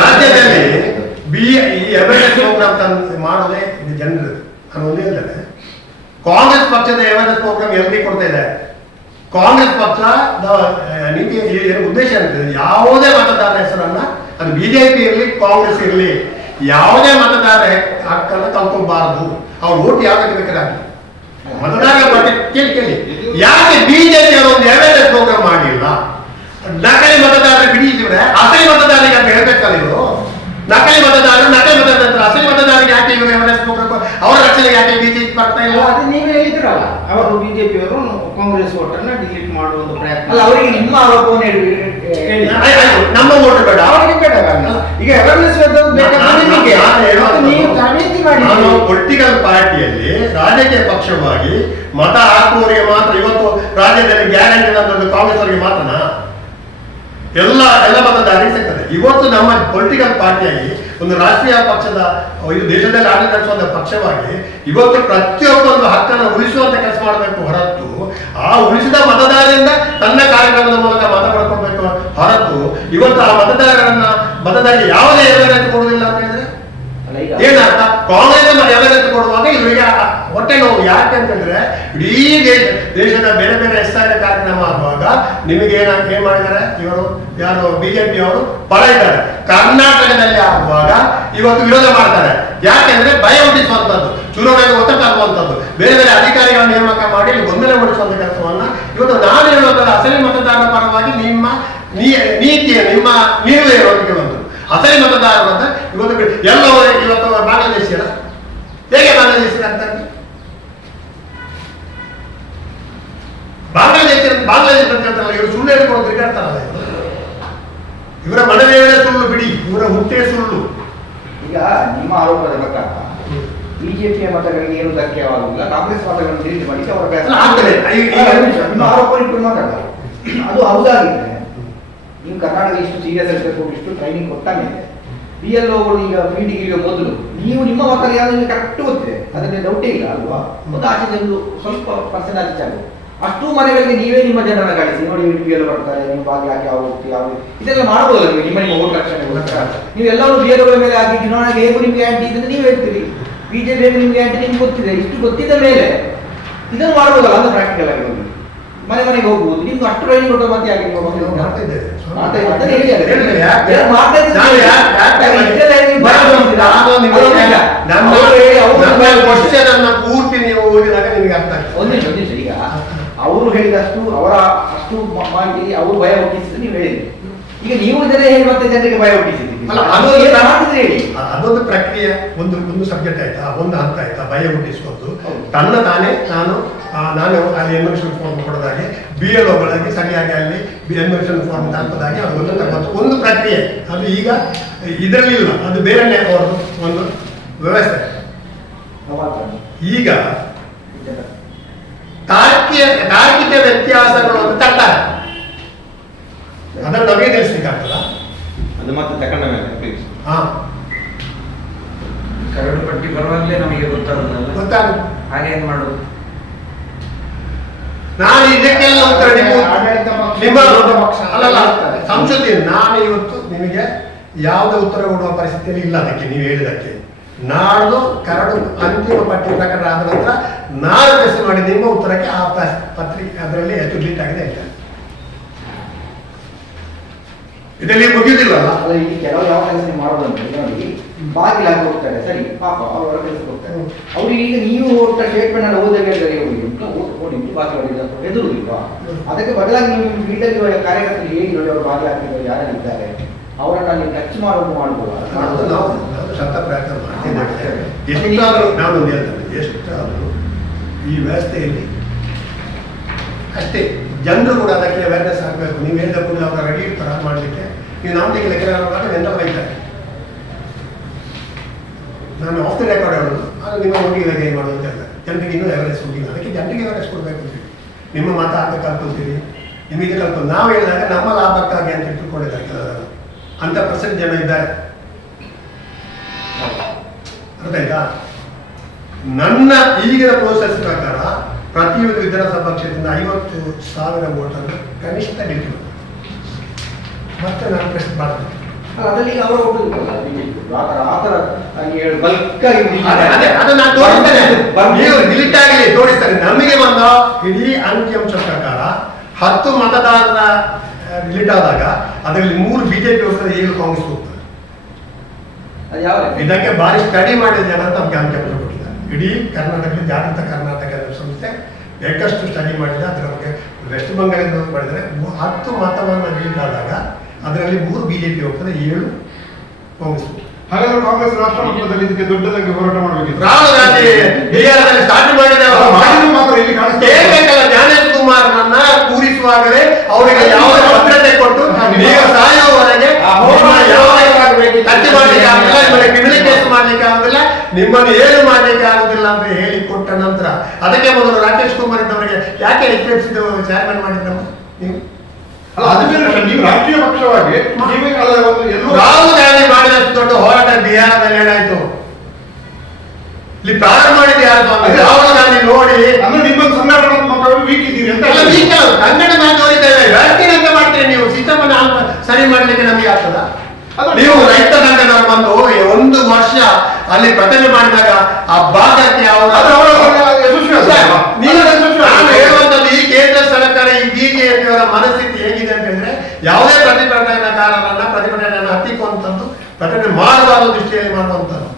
ರಾಜ್ಯದಲ್ಲಿ ಈ ಅವೇರ್ನೆಸ್ ಪ್ರೋಗ್ರಾಮ್ ಮಾಡೋದೇ ಇದು ಜನರು ಅನ್ನೋದೇ ಇಲ್ಲದೆ ಕಾಂಗ್ರೆಸ್ ಪಕ್ಷದ ಅವೇರ್ನೆಸ್ ಪ್ರೋಗ್ರಾಮ್ ಎಲ್ರಿಗೂ ಕೊಡ್ತಾ ಇದೆ. ಕಾಂಗ್ರೆಸ್ ಪಕ್ಷದ ನೀತಿ ಉದ್ದೇಶ ಏನಿದೆ, ಯಾವುದೇ ಮತದಾರರ ಹೆಸರನ್ನ ಅದು ಬಿಜೆಪಿ ಇರಲಿ ಕಾಂಗ್ರೆಸ್ ಇರಲಿ ಯಾವುದೇ ಮತದಾರ ಹಕ್ಕನ್ನು ಕಲ್ಕೊಳ್ಬಾರದು. ಅವ್ರು ಓಟ್ ಯಾವ್ದಕ್ಕೆ ಬೇಕಾದ್ರೆ ಮತದಾರರ ಬಗ್ಗೆ ಕೇಳಿ ಯಾಕೆ ಬಿಜೆಪಿ ಒಂದು ಅವೇರ್ನೆಸ್ ಪ್ರೋಗ್ರಾಮ್ ಮಾಡಿಲ್ಲ? ನಕಲಿ ಮತದಾರರು ಬಿಡಿಸಿದ್ರೆ ಅಸಲಿ ಮತದಾರರಿಗೆ ಅಂತ ಹೇಳ್ಬೇಕಲ್ಲ ಇವರು. ನಕಲಿ ಮತದಾರರು ಅಸಲಿ ಮತದಾರರಿಗೆ ಯಾಕೆ ಇವರು ಅವೇರ್ನೆಸ್ ಪ್ರೋಗ್ರಾಮ್ ಅವರ ರಕ್ಷಣೆಗೆ ಯಾಕೆ ಬಿಜೆಪಿ ಬರ್ತಾ ಇಲ್ಲ? ಅದು ನೀವೇ ಹೇಳಿದ್ರಲ್ಲ, ಅವರು ಬಿಜೆಪಿ ಅವರು ಕಾಂಗ್ರೆಸ್ ವೋಟರ್ನ ಡಿಲೀಟ್ ಮಾಡುವಂತ ಪ್ರಯತ್ನ. ಅಲ್ಲ, ಅವರಿಗೆ ನಿಮ್ಮ ಆರೋಪವನ್ನು ಹೇಳಿ ನಮ್ಮ ವೋಟ್ ಬೇಡ, ಅವರಿಗೆ ಬೇಡ. ಈಗ ಅವೇರ್ನೆಸ್ ಪೊಲಿಟಿಕಲ್ ಪಾರ್ಟಿಯಲ್ಲಿ ರಾಜಕೀಯ ಪಕ್ಷವಾಗಿ ಮತ ಹಾಕುವವರಿಗೆ ಮಾತ್ರ ಇವತ್ತು ರಾಜ್ಯದಲ್ಲಿ ಗ್ಯಾರಂಟಿ ಅನ್ನೋದು ಕಾಂಗ್ರೆಸ್ ಅವರಿಗೆ ಮಾತ್ರನಾ? ಎಲ್ಲ ಮತದಾರರಿಗೆ ಸಿಗ್ತದೆ. ಇವತ್ತು ನಮ್ಮ ಪೊಲಿಟಿಕಲ್ ಪಾರ್ಟಿಯಾಗಿ ಒಂದು ರಾಷ್ಟ್ರೀಯ ಪಕ್ಷದ ಇದು ದೇಶದಲ್ಲಿ ಆಡಳಿತ ನಡೆಸುವಂತ ಪಕ್ಷವಾಗಿ ಇವತ್ತು ಪ್ರತಿಯೊಬ್ಬೊಂದು ಹಕ್ಕನ್ನು ಉಳಿಸುವಂತ ಕೆಲಸ ಮಾಡಬೇಕು ಹೊರತು ಆ ಉಳಿಸಿದ ಮತದಾರರಿಂದ ತನ್ನ ಕಾರ್ಯಕ್ರಮದ ಮೂಲಕ ಮತ ಪಡ್ಕೊಳ್ಬೇಕು ಹೊರತು ಇವತ್ತು ಆ ಮತದಾರರಿಗೆ ಯಾವುದೇ ಅವೇರ್ನೆಸ್ ಕೊಡುವುದಿಲ್ಲ ಅಂತ ಹೇಳಿದ್ರೆ ಏನರ್ಥ? ಕಾಂಗ್ರೆಸ್ ಅವೇರ್ನೆಸ್ ಕೊಡುವಾಗ ಇವರಿಗೆ ಹೊಟ್ಟೆ ನೋವು. ಯಾಕೆ ಅಂತಂದ್ರೆ ಇಡೀ ದೇಶದ ಬೇರೆ ಬೇರೆ SR ಕಾರ್ಯಕ್ರಮ ಆಗುವಾಗ ನಿಮಗೆ ಏನ್ ಮಾಡಿದ್ದಾರೆ ಇವರು ಯಾರು ಬಿಜೆಪಿ ಅವರು ಪರ ಇದ್ದಾರೆ. ಕರ್ನಾಟಕದಲ್ಲಿ ಆಗುವಾಗ ಇವತ್ತು ವಿರೋಧ ಮಾಡ್ತಾರೆ. ಯಾಕೆಂದ್ರೆ ಭಯ ಹುಟ್ಟಿಸುವಂತದ್ದು, ಚುನಾವಣೆಗೆ ಒತ್ತಡ ತರುವಂತದ್ದು, ಬೇರೆ ಬೇರೆ ಅಧಿಕಾರಿಗಳ ನೇಮಕ ಮಾಡಿ ಗೊಂದಲ ಮೂಡಿಸುವಂತ ಕೆಲಸವನ್ನ ಇವತ್ತು ನಾನು ಹೇಳುವುದರ ಅಸಲಿ ಮತದಾರರ ಪರವಾಗಿ ನಿಮ್ಮ ನೀತಿಯ ನಿಮ್ಮ ನಿಲುವೇ ಇರೋದಕ್ಕೆ ಬಂತು. ಅಸಲಿ ಮತದಾರರು ಅಂತ ಇವತ್ತು ಎಲ್ಲವೂ ಇವತ್ತು ಬಾಂಗ್ಲಾದೇಶಿಯರ ಹೇಗೆ ಬಾಂಗ್ಲಾದೇಶಿಯರ ಅಂತ ಬಾಂಗ್ಲಾದೇಶ ಅಂತ ಹೇಳ್ತಾರಲ್ಲ, ಇವರು ಸುಳ್ಳು ಹೇಳ್ಕೊಂಡು ತಿರುಗಾಡ್ತಾರಲ್ಲ. ಇವರ ಮನವೇಳೆ ಸುಳ್ಳು ಬಿಡಿ, ಇವರ ಹುಟ್ಟೆ ಸುಳ್ಳು. ಈಗ ನಿಮ್ಮ ಆರೋಪದ ಪ್ರಕಾರ ಬಿಜೆಪಿಯ ಮತಗಳಿಗೆ ಏನು ಧಕ್ಕೆಯಾಗುವುದಿಲ್ಲ, ಕಾಂಗ್ರೆಸ್ ಮತಗಳನ್ನು ಡಿಲೀಟ್ ಮಾಡಿ ನಿಮ್ಮ ಆರೋಪ ಇಟ್ಟು ಮಾತಾಡ್ತಾರೆ. ಅದು ಹೌದಾಗಿದ್ರೆ ನೀವು ಕರ್ನಾಟಕ ಇಷ್ಟು ಸೀರಿಯಸ್ ಆಗಿರ್ಬೇಕು, ಇಷ್ಟು ಟ್ರೈನಿಂಗ್ ಕೊಟ್ಟ ಮೇಲೆ BLOಗಳು ಈಗ ಫೀಲ್ಡಿಗೆ ಮೊದಲು ನೀವು ನಿಮ್ಮ ಮಕ್ಕಳು ಯಾವ್ದು ಕರೆಕ್ಟ್ ಗೊತ್ತಿದೆ, ಅದರಲ್ಲಿ ಡೌಟೇ ಇಲ್ಲ ಅಲ್ವಾ? ಒಂದು ಆಚೆ ಸ್ವಲ್ಪ ಪರ್ಸೆಂಟ್ ಆಗುತ್ತೆ. ಅಷ್ಟು ಮನೆಗಳಿಗೆ ನೀವೇ ನಿಮ್ಮ ಜನರನ್ನ ಗಳಿಸಿ ನೋಡಿ, BLO ಬರ್ತಾರೆ, ನಿಮ್ಮ ಬಾಗಿ ಹಾಕಿ ಯಾವ ಇದೆಲ್ಲ ಮಾಡಬಹುದಲ್ಲ ನೀವು? ನಿಮ್ಮ ವೋಟ್ ರಕ್ಷಣೆ ನೀವು ಎಲ್ಲರೂ BLOಗಳ ಮೇಲೆ ಹಾಕಿ ಚುನಾವಣೆಗೆ ಹೇಗೂ ನಿಮ್ಗೆ ಗ್ಯಾರಂಟಿ ಇದೆ ನೀವು ಹೇಳ್ತೀರಿ, ಬಿಜೆಪಿ ಹೇಗೆ ನಿಮ್ಗೆ ಗ್ಯಾರಂಟಿ ನಿಮ್ಗೆ ಗೊತ್ತಿದೆ. ಇಷ್ಟು ಗೊತ್ತಿದ್ದ ಮೇಲೆ ಇದನ್ನು ಮಾಡಬಹುದಲ್ಲ ಅಂತ ಪ್ರಾಕ್ಟಿಕಲ್ ಆಗಿ ಹೋಗಿ ಮನೆಗೆ ಹೋಗುವುದು. ನಿಮ್ಗೆ ಅಷ್ಟು ಟ್ರೈನಿಂಗ್ ಕೊಟ್ಟು ಮತ್ತೆ ಯಾಕೆ ಪೂರ್ತಿ ನೀವು ಓದಿದಾಗ ನಿಮಗೆ ಅರ್ಥ ಆಗ್ತದೆ. ಒಂದು ನಿಮಿಷ, ಈಗ ಅವರು ಹೇಳಿದಷ್ಟು ಅವರ ಅಷ್ಟು ಮಾಹಿತಿ ಅವರು ಭಯ ಹುಟ್ಟಿಸಿದ್ರೆ ನೀವು ಹೇಳಿದ್ರಿ. ಈಗ ನೀವು ಇದನ್ನೇ ಹೇಳಿ ಮತ್ತೆ ಜನರಿಗೆ ಭಯ ಹುಟ್ಟಿಸಿದ್ರಿ. ಅದೊಂದು ಪ್ರಕ್ರಿಯೆ, ಒಂದು ಸಬ್ಜೆಕ್ಟ್ ಆಯ್ತಾ, ಒಂದು ಹಂತ ಆಯ್ತಾ ಭಯ ಹುಟ್ಟಿಸುವುದು. ತನ್ನ ತಾನೇ ನಾನು ಅಲ್ಲಿ ಎನ್ಮಿಷನ್ ಫಾರ್ಮ್ ಕೊಡೋದಾಗಿ BLOಗಳಾಗಿ ಸರಿಯಾಗಿ ಅಲ್ಲಿ ಎನ್ಮಿಷನ್ ಫಾರ್ಮ್ ತಲುಪದಾಗಿ ಅದು ಒಂದು ಪ್ರಕ್ರಿಯೆ. ಅದು ಈಗ ಇದರಲ್ಲಿ ಇಲ್ಲ, ಅದು ಬೇರೆನೇ ಅವರದು ಒಂದು ವ್ಯವಸ್ಥೆ. ಈಗ ತಾರ್ಕಿಕ ತಾರ್ಕಿಕ ವ್ಯತ್ಯಾಸಗಳು ಅಂತ ತರ್ತಾರೆ. ಅದನ್ನು ನಮಗೆ ತಿಳಿಸ್ಲಿಕ್ಕಾಗ್ತದ? ಅದು ಮತ್ತೆ ತಕೊಂಡ ಮೇಲೆ ಪ್ಲೀಸ್. ಹಾ, ಕರಡು ಪಟ್ಟಿ ಬರುವಾಗಲೇ ನಮಗೆ ಗೊತ್ತಾಗೋದಲ್ಲ, ಗೊತ್ತಾಗುತ್ತೆ. ಹಾಗೆ ಏನ್ ಮಾಡೋದು? ನಾನು ಇದಕ್ಕೆಲ್ಲ ಉತ್ತರ ಆಡಳಿತ ಪಕ್ಷ, ನಿಮ್ಮ ವಿರೋಧ ಪಕ್ಷ ಅಲ್ಲಲ್ಲ ಇರ್ತದೆ. ಸಂಸದೆ, ನಾನು ಇವತ್ತು ನಿಮಗೆ ಯಾವುದೇ ಉತ್ತರ ಕೊಡುವ ಪರಿಸ್ಥಿತಿಯಲ್ಲಿ ಇಲ್ಲ. ಅದಕ್ಕೆ ನೀವು ಹೇಳಿದಕ್ಕೆ ನಾಡ್ದು ಕರಡು ಅಂತಿಮ ಪಟ್ಟಿ ಪ್ರಕಟ ಆದ ನಂತರ ನಾನು ರಿಕ್ವೆಸ್ಟ್ ಮಾಡಿ ನಿಮ್ಮ ಉತ್ತರಕ್ಕೆ ಆ ಪತ್ರಿಕೆ ಅದರಲ್ಲಿ ಎಷ್ಟು ಡಿಲೀಟ್ ಆಗಿದೆ ಇಲ್ಲ, ಇದರಲ್ಲಿ ಮುಗಿಯುವುದಿಲ್ಲಲ್ಲ. ಅಲ್ಲ, ಇಲ್ಲಿ ಕೆಲವು ಯಾವ ಕೆಲಸ ನೀವು ಮಾಡೋದು ಅಂದ್ರೆ ನೋಡಿ, ಬಾಗಿಲಾಗಿ ಹೋಗ್ತಾರೆ, ಸರಿ ಪಾಪ ಅವ್ರ ಹೊರ ಕೆಲಸಕ್ಕೆ ಹೋಗ್ತಾರೆ. ಅವ್ರಿಗೆ ಈಗ ನೀವು ಕೊಟ್ಟ ಸ್ಟೇಟ್ಮೆಂಟ್ ಅನ್ನು ಓದಕ್ಕೆ ಹೇಳಿದರೆ ಓದಿ ಬಾಕಿ ಹೊಡಿದ ಎದುರುದಿಲ್ವಾ? ಅದಕ್ಕೆ ಬದಲಾಗಿ ನೀವು ಫೀಲ್ಡಲ್ಲಿ ಕಾರ್ಯಕರ್ತರಿಗೆ ಹೇಳಿ ನೋಡಿ, ಅವರು ಬಾಕಿ ಹಾಕಿದ್ರು ಯಾರಿದ್ದಾರೆ ಅವರನ್ನ ಅಲ್ಲಿ ಟಚ್ ಮಾಡೋದು ಮಾಡ್ಬೋದು. ನಾವು ಶತ ಪ್ರಯತ್ನ ಮಾಡ್ತಿದ್ದೇವೆ. ಎಷ್ಟಾದರೂ ನಾನು ಒಂದು ಹೇಳ್ತೇನೆ, ಎಷ್ಟಾದರೂ ಈ ವ್ಯವಸ್ಥೆಯಲ್ಲಿ ಅಷ್ಟೇ ಜನರು ಕೂಡ ಅದಕ್ಕೆ ಅವೇರ್ನೆಸ್ ಆಗಬೇಕು. ನೀವು ಹೇಳಿದ ಕೂಡ ಅವರು ರೆಡಿ ಇರ್ತಾರೆ ಮಾಡಲಿಕ್ಕೆ. ನೀವು ನಮ್ಮದಿಗೆ ಲೆಕ್ಕ ಎಂತ ಬೈತಾರೆ. ನಾನು ಆಫ್ ದ ರೆಕಾರ್ಡ್ ಹೇಳೋದು, ಅದು ನಿಮ್ಮ ಒಟ್ಟಿಗೆ ಹೇಗೆ ಮಾಡೋದು ಅಂತ ಹೇಳ್ತಾರೆ. ಜನರಿಗೆ ಇನ್ನೂ ಅವೇರ್ನೆಸ್ ಹೋಗಿಲ್ಲ. ಅದಕ್ಕೆ ಜನರಿಗೆ ಅವೇರ್ನೆಸ್ ಕೊಡಬೇಕು ಅಂತೀವಿ. ನಿಮ್ಮ ಮತ ಹಾಕಿ ಕಲ್ಕೊಳ್ತೀವಿ, ನಿಮಗೆ ಕಲ್ಕೊಂಡು ನಾವು ಹೇಳಿದಾಗ ನಮ್ಮ ಲಾಭಕ್ಕಾಗಿ ಅಂತ ಇಟ್ಟುಕೊಂಡಿದ್ದಾರೆ. ಅಂತ ಪರ್ಸೆಂಟ್ ಜನ ಇದ್ದಾರೆ. ಅರ್ಥ ಆಯ್ತಾ? ನನ್ನ ಈಗಿನ ಪ್ರೋಸೆಸ್ ಪ್ರಕಾರ ಪ್ರತಿಯೊಂದು ವಿಧಾನಸಭಾ ಕ್ಷೇತ್ರದಿಂದ 50,000 ವೋಟನ್ನು ಕನಿಷ್ಠ ಗೆದ್ದು ಮತ್ತೆ ನಾನು ಪ್ರಶ್ನೆ ಮಾಡ್ತೇನೆ. ಅದರಲ್ಲಿ ಅವರು ಅದು ನಾನು ತೋರಿಸ್ತೇನೆ, ನೀವು ಡಿಲೀಟ್ ಆಗಲಿ ತೋರಿಸ್ತೇನೆ. ನಮಗೆ ಬಂದ ಇಡೀ ಅಂಕಿಅಂಶ ಪ್ರಕಾರ 10 ಮತದಾರರ ಡಿಲೀಟ್ ಆದಾಗ ಅದರಲ್ಲಿ 3 ಬಿಜೆಪಿ ಹೋಗ್ತದೆ, 7 ಕಾಂಗ್ರೆಸ್ ಹೋಗ್ತದೆ. ಇದಕ್ಕೆ ಬಾರಿ ಸ್ಟಡಿ ಮಾಡಿದ ಜನ ನಮ್ಗೆ ಅಂಕಿಅಂಶ ಕೊಟ್ಟಿದ್ದಾರೆ. ಇಡೀ ಕರ್ನಾಟಕದಲ್ಲಿ ಜಾಗೃತ ಕರ್ನಾಟಕ ಸಂಸ್ಥೆ ಬೇಕಷ್ಟು ಸ್ಟಡಿ ಮಾಡಿದೆ. ಅದರ ಬಗ್ಗೆ ವೆಸ್ಟ್ ಬೆಂಗಾಲಿಂದ ಮಾಡಿದರೆ 10 ಮತವನ್ನು ಡಿಲೀಟ್ ಆದಾಗ ಅದರಲ್ಲಿ 3 ಬಿಜೆಪಿ ಹೋಗ್ತದೆ, 7 ಕಾಂಗ್ರೆಸ್. ಹಾಗಾದ್ರೆ ಕಾಂಗ್ರೆಸ್ ರಾಷ್ಟ್ರ ಮಟ್ಟದಲ್ಲಿ ಇದಕ್ಕೆ ದೊಡ್ಡದಾಗಿ ಹೋರಾಟ ಮಾಡಬೇಕಿತ್ತು. ರಾಹುಲ್ ಗಾಂಧಿ ಬಿಹಾರದಲ್ಲಿ ಸ್ಟಾರ್ಟ್ ಮಾಡಿದ ಮಾತ್ರ ಇಲ್ಲಿ ಕಾಣಿಸ್ತಾ ಜ್ಞಾನೇಶ್ ಕುಮಾರ್ನನ್ನ ಕೂರಿಸುವಾಗಲೇ ಅವರಿಗೆ ಯಾವುದೇ ಭದ್ರತೆ ಕೊಟ್ಟು ನೀವು ಸಾಯುವವರೆಗೆ ಟಚ್ ಮಾಡ್ಲಿಕ್ಕೆ ಆಗುದಿಲ್ಲ, ನಿಮ್ಮನ್ನು ಕ್ರಿಮಿನಲ್ ಕೇಸ್ ಮಾಡ್ಲಿಕ್ಕೆ ಆಗುದಿಲ್ಲ, ನಿಮ್ಮನ್ನು ಏನು ಮಾಡ್ಲಿಕ್ಕೆ ಆಗುದಿಲ್ಲ ಅಂತ ಹೇಳಿ ಕೊಟ್ಟ ನಂತರ ಅದಕ್ಕೆ ಮೊದಲು ರಾಕೇಶ್ ಕುಮಾರ್ ಇದ್ದವರಿಗೆ ಯಾಕೆ ಎಕ್ಸ್ಪೆನ್ಸ್ ಚೇರ್ಮನ್ ಮಾಡಿದ್ರಮ್ಮ ನೀವು? ಅಲ್ಲ, ಅದು ಬೇರೆ ವಿಷಯ. ನೀವು ರಾಷ್ಟ್ರೀಯ ಪಕ್ಷವಾಗಿ ನೀವೇ ರಾಹುಲ್ ಗಾಂಧಿ ಮಾಡಿದಷ್ಟು ದೊಡ್ಡ ಹೋರಾಟ ಬಿಹಾರದಲ್ಲಿ ಏನಾಯ್ತು? ಇಲ್ಲಿ ಪ್ರಾರಂಭ ಮಾಡಿದ ಯಾರು? ರಾಹುಲ್ ಗಾಂಧಿ ನೋಡಿ ಅಂದ್ರೆ ನಿಮ್ಮನ್ನು ಸಂಘಟನಾತ್ಮಕವಾಗಿ ವೀಕ್ ಇದ್ದೀರಿ ಅಂತ. ಕನ್ನಡ ನಾವು ನೋಡಿದ್ದೇವೆ. ವ್ಯವಸ್ಥೆ ಅಂತ ಮಾಡ್ತೀರಿ ನೀವು, ಸಿಸ್ಟಮ್ ಅನ್ನು ಸರಿ ಮಾಡ್ಲಿಕ್ಕೆ ನಮಗೆ ಆಗ್ತದ? ನೀವು ರೈತ ಸಂಘದವರು ಬಂದು 1 ವರ್ಷ ಅಲ್ಲಿ ಪ್ರತಿಭಟನೆ ಮಾಡಿದಾಗ ಆ ಭಾಗಕ್ಕೆ ನಾನು ಹೇಳುವಂತದ್ದು, ಈ ಕೇಂದ್ರ ಸರ್ಕಾರ ಈ ಬಿಜೆಪಿಯವರ ಮನಸ್ಥಿತಿ ಹೇಗಿದೆ ಅಂತ ಹೇಳಿದ್ರೆ, ಯಾವುದೇ ಪ್ರತಿಭಟನಾಕಾರರನ್ನ ಪ್ರತಿಭಟನೆಯನ್ನು ಹತ್ತಿಕ್ಕುವಂಥದ್ದು, ಪ್ರತಿಭಟನೆ ಮಾಡುವ ದೃಷ್ಟಿಯಲ್ಲಿ ಮಾಡುವಂಥದ್ದು.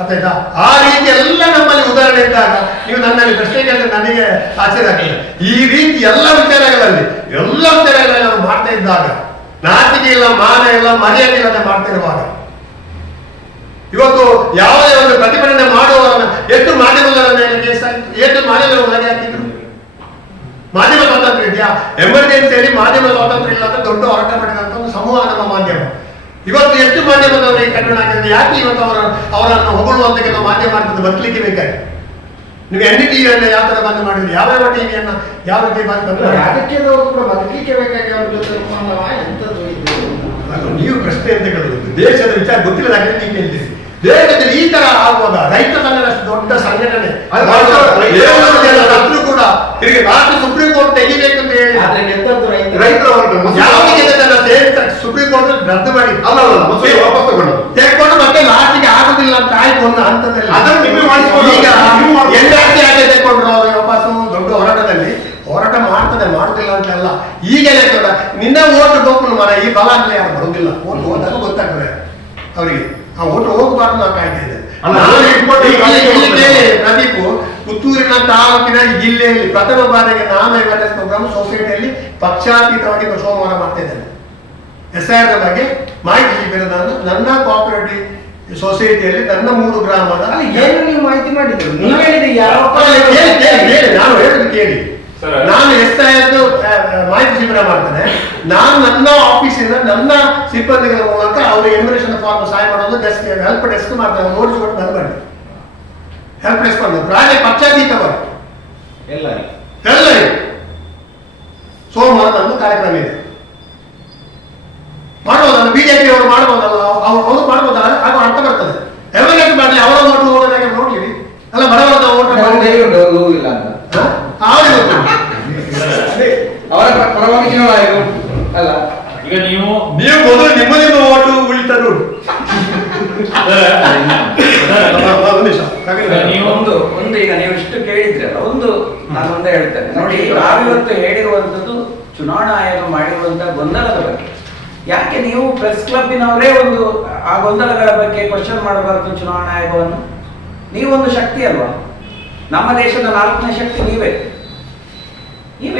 ಅರ್ಥ ಆಯ್ತಾ? ಆ ರೀತಿ ಎಲ್ಲ ನಮ್ಮಲ್ಲಿ ಉದಾಹರಣೆ ಇದ್ದಾಗ ನೀವು ನನ್ನಲ್ಲಿ ಪ್ರಶ್ನೆ ಕೇಳಿದ್ರೆ ನನಗೆ ಆಶ್ಚರ್ಯ ಆಗಲಿಲ್ಲ. ಈ ರೀತಿ ಎಲ್ಲ ವಿಚಾರಗಳಲ್ಲಿ ನಾವು ಮಾಡ್ತಾ ಇದ್ದಾಗ, ನಾಚಿಕೆ ಇಲ್ಲ, ಮಾನ ಇಲ್ಲ, ಮರ್ಯಾದೆ ಇಲ್ಲದೆ ಮಾಡ್ತಿರುವಾಗ, ಇವತ್ತು ಯಾವುದೇ ಒಂದು ಪ್ರತಿಭಟನೆ ಮಾಡುವವರನ್ನ ಎಷ್ಟು ಮಾಧ್ಯಮಗಳ ಮೇಲೆ ಕೇಸ್ ಆಯಿತು, ಎಷ್ಟು ಮಾಧ್ಯಮಗಳ ಒಳಗೆ ಹಾಕಿದ್ರು. ಮಾಧ್ಯಮ ಸ್ವಾತಂತ್ರ್ಯ ಇದೆಯಾ? ಎಮರ್ಜೆನ್ಸಿಯಲ್ಲಿ ಮಾಧ್ಯಮ ಸ್ವಾತಂತ್ರ್ಯ ಇಲ್ಲ ಅಂತ ದೊಡ್ಡ ಹೋರಾಟ ಮಾಡಿದಂತ ಒಂದು ಸಮೂಹ ನಮ್ಮ ಮಾಧ್ಯಮ. ಇವತ್ತು ಎಷ್ಟು ಮಾಧ್ಯಮದವರಿಗೆ ಕನ್ನಡ ಹಾಕಿದ್ರೆ ಯಾಕೆ ಇವತ್ತು ಅವರನ್ನು ಹೊಗಳುವಂತ ಕೆಲವು ಮಾಧ್ಯಮ ಮಾಡ್ತದೆ ಬದಲಿಕ್ಕೆ ಬೇಕಾಗಿ? ನೀವು NDTV ಯಾವ ತರ ಬಂದ್ ಮಾಡಿದ್ರಿ, ಯಾವ ಟಿವಿಯನ್ನ ಯಾವ ರೀತಿ ಬಂದ್ ರಾಜಕೀಯದವರು ಕೂಡ ಬದುಕಲಿಕ್ಕೆ ಬೇಕಾಗಿ ಅವ್ರ ಜೊತೆ ಎಂತದ್ದು ಇದು? ನೀವು ಪ್ರಶ್ನೆ ಅಂತ ಕೇಳುದು, ದೇಶದ ವಿಚಾರ ಗೊತ್ತಿಲ್ಲದಾಗಲೇ ನೀವು ಕೇಳ್ತೀರಿ. ದೇಶದಲ್ಲಿ ಈ ತರ ಆಗುವಾಗ ರೈತ ಸಂಘದ ಅಷ್ಟು ದೊಡ್ಡ ಸಂಘಟನೆ ಸತ್ರು ಕೂಡ ತಿರುಗಿ ರಾಷ್ಟ್ರ ಸುಪ್ರೀಂ ಕೋರ್ಟ್ ತೆಗಿಬೇಕು ಅಂತ ಹೇಳಿ ರೈತರ ಸುಪ್ರೀಂ ಕೋರ್ಟ್ ರದ್ದು ಮಾಡಿ ವಾಪಸ್ ತಗೊಂಡು ತೆಗೆದುಕೊಂಡು ಮತ್ತೆ ಲಾಸ್ಟಿಗೆ ಆಗುದಿಲ್ಲ ಅಂತ ಆಯ್ತು ಒಂದು ಹಂತದಲ್ಲಿ ಅದನ್ನು ನೀವೇ ಮಾಡಿಸ್ಕೊಂಡು ಈಗ NRC ಆಗಿ ತೆಗೆದುಕೊಂಡ್ರು ಅವರು ವಾಪಸ್ಸು ದೊಡ್ಡ ಹೋರಾಟದಲ್ಲಿ ಹೋರಾಟ ಮಾಡ್ತದೆ, ಮಾಡುದಿಲ್ಲ ಅಂತ ಅಲ್ಲ. ಈಗ ನಿನ್ನ ಓಟ್ ಬೇಕು ಮರ, ಈ ಬಲ ಅಂದ್ರೆ ಯಾರು ಬರುದಿಲ್ಲ. ಓಟ್ ಹೋದಾಗ ಗೊತ್ತಾಗ್ತದೆ ಅವರಿಗೆ, ಆ ಓಟ್ ಹೋಗಬಾರ್ದು ನಾವು ಕಾಯ್ತಾ ಇದ್ದೇವೆ. ಪ್ರದೀಪ್, ಪುತ್ತೂರಿನ ತಾಲೂಕಿನ ಜಿಲ್ಲೆಯಲ್ಲಿ ಪ್ರಥಮ ಬಾರಿಗೆ ನಾನು ಅವೇರ್ನೆಸ್ ಪ್ರೋಗ್ರಾಮ್ ಸೊಸೈಟಿಯಲ್ಲಿ ಪಕ್ಷಾತೀತವಾಗಿ ಸೋಮವಾರ ಮಾಡ್ತಾ ಇದ್ದೇನೆ. SIR ಬಗ್ಗೆ ಮಾಹಿತಿ ಶಿಬಿರ ನನ್ನ ಕೋಆಪರೇಟಿವ್ ಸೊಸೈಟಿಯಲ್ಲಿ ನನ್ನ 3 ಗ್ರಾಮದ ಏನು ನೀವು ಮಾಹಿತಿ ಮಾಡಿದ್ರು? ನೀವು ಹೇಳಿದ್ರಿ ಯಾವ ನಾನು ಹೇಳುದು ಕೇಳಿ. ನಾನು SIR ಮಾಹಿತಿ ಶಿಬಿರ ಮಾಡ್ತೇನೆ. ನಾನು ನನ್ನ ಆಫೀಸಿಂದ ನನ್ನ ಸಿಬ್ಬಂದಿಗಳ ಮೂಲಕ ಅವ್ರಿಗೆ ಎನ್ಯುಮರೇಷನ್ ಫಾರ್ಮ್ ಸಹಾಯ ಮಾಡೋದು, ಡೆಸ್ಕ್ ಹೆಲ್ಪ್ ಡೆಸ್ಕ್ ಮಾಡ್ತಾರೆ, ನೋಡಿಸ್ಕೊಂಡು ಬಂದ್ ಮಾಡಿ ಹೆಲ್ಪ್ ಡೆಸ್ಕ್ ಮಾಡೋದು. ಪ್ರಾಯ ಪಕ್ಷಾತೀತವಾಗಿ ಎಲ್ಲರಿಗೂ ಧೈರ್ಯ ಉಂಟು ಅವ್ರು ಹೋಗುದಿಲ್ಲ ಅಂತ. ಆವಾಗ ಗೊತ್ತು. ಅವರ ಪರವಾಗಿ ಚುನಾವಣಾ ಆಯೋಗ ಉಂಟು. ಅಲ್ಲ ಈಗ ನೀವು ನೀವು ಮೊದಲು ನಿಮ್ಮ ಓಟು ಉಳಿತ ನೋಡಿ. ಒಂದು ನಿಮಿಷ. ನೀವು ಒಂದು ಈಗ ನೀವು ಇಷ್ಟು ಕೇಳಿದ್ರಲ್ಲ, ಒಂದು ನಾನು ಒಂದೇ ಹೇಳ್ತೇನೆ ನೋಡಿ. ನಾವಿವತ್ತು ಹೇಳಿರುವಂತದ್ದು ಚುನಾವಣಾ ಆಯೋಗ ಮಾಡಿರುವಂತಹ ಗೊಂದಲದ ಬಗ್ಗೆ. ಯಾಕೆ ನೀವು ಪ್ರೆಸ್ ಕ್ಲಬ್ಬಿನವರೇ ಒಂದು ಆ ಗೊಂದಲಗಳ ಬಗ್ಗೆ ಕ್ವಶನ್ ಮಾಡಬಾರದು ಚುನಾವಣಾ ಆಯೋಗವನ್ನು? ನೀವೊಂದು ಶಕ್ತಿ ಅಲ್ವಾ? ನಮ್ಮ ದೇಶದ 4ನೇ ಶಕ್ತಿ ನೀವೇ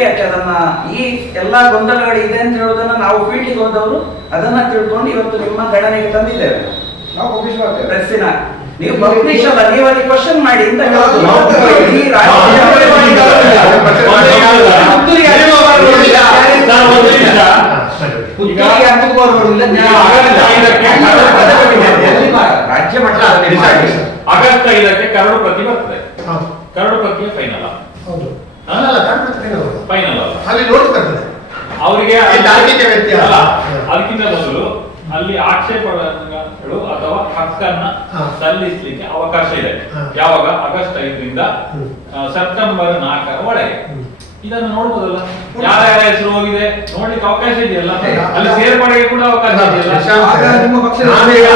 ಯಾಕೆ ಅದನ್ನ ಈ ಎಲ್ಲಾ ಗೊಂದಲಗಳು ಇದೆ ಅಂತ ಹೇಳೋದನ್ನ ನಾವು ಫೀಲ್ಡಿಗೆ ಹೋದವರು ಅದನ್ನ ತಿಳ್ಕೊಂಡು ಇವತ್ತು ನಿಮ್ಮ ಗಣನೆಗೆ ತಂದಿದ್ದೇವೆ. ನಾವು ಪಬ್ಲಿಷ್ ಮಾಡ್ತೇವೆ. ಪ್ರೆಸ್ಸಿನ ನೀವು ಪಬ್ಲಿಷ್ ಅಲ್ಲ, ನೀವು ಅಲ್ಲಿ ಕ್ವಶನ್ ಮಾಡಿ ಅಂತ ಹೇಳೋದು. ಈ ಪುತ್ತೂರಿಗೆ ಅನುಕೂಲ ಬರುವುದಿಲ್ಲ, ರಾಜ್ಯ ಮಟ್ಟ ಆಗಸ್ಟ್ 5ಕ್ಕೆ ಕರಡು ಪ್ರತಿ ಬರ್ತದೆ. ಹೌದು. ಕರಡು ಪ್ರತಿ ಫೈನಲ್ ಹೌದು. ಅಲ್ಲ, ಕಾಣ್ಬಿಡ್ತೇನೆ ಅವರು. ಫೈನಲ್ ಅಲ್ಲ, ಅಲ್ಲಿ ನೋಟಿಸ್ ಬರ್ತದೆ. ಅವರಿಗೆ ಈ ತಾರ್ಕಿಕ ವ್ಯತ್ಯಾಸ. ಅಲ್ಲ, ಅದಕ್ಕಿಂತ ಮೊದಲು ಅಲ್ಲಿ ಆಕ್ಷೇಪಗಳು ಅಥವಾ ಹಕ್ಕನ್ನ ಹಾ. ಸಲ್ಲಿಸಲಿಕ್ಕೆ ಅವಕಾಶ ಇದೆ. ಹಾ. ಯಾವಾಗ? ಆಗಸ್ಟ್ 5ರಿಂದ ಸೆಪ್ಟೆಂಬರ್ 4ರ ಒಳಗೆ. ಇದನ್ನು ನೋಡ್ಬೋದಲ್ಲ, ಯಾರ್ಯಾರ ಹೆಸರು ಹೋಗಿದೆ ನೋಡ್ಲಿಕ್ಕೆ ಅವಕಾಶ ಇದೆಯಲ್ಲ, ಅಲ್ಲಿ ಸೇರ್ಪಡೆಗೆ ಕೂಡ ಅವಕಾಶ ಇದೆಯಲ್ಲ. ಆಗ ನಿಮ್ಮ ಪಕ್ಷದ ನಾವೀಗ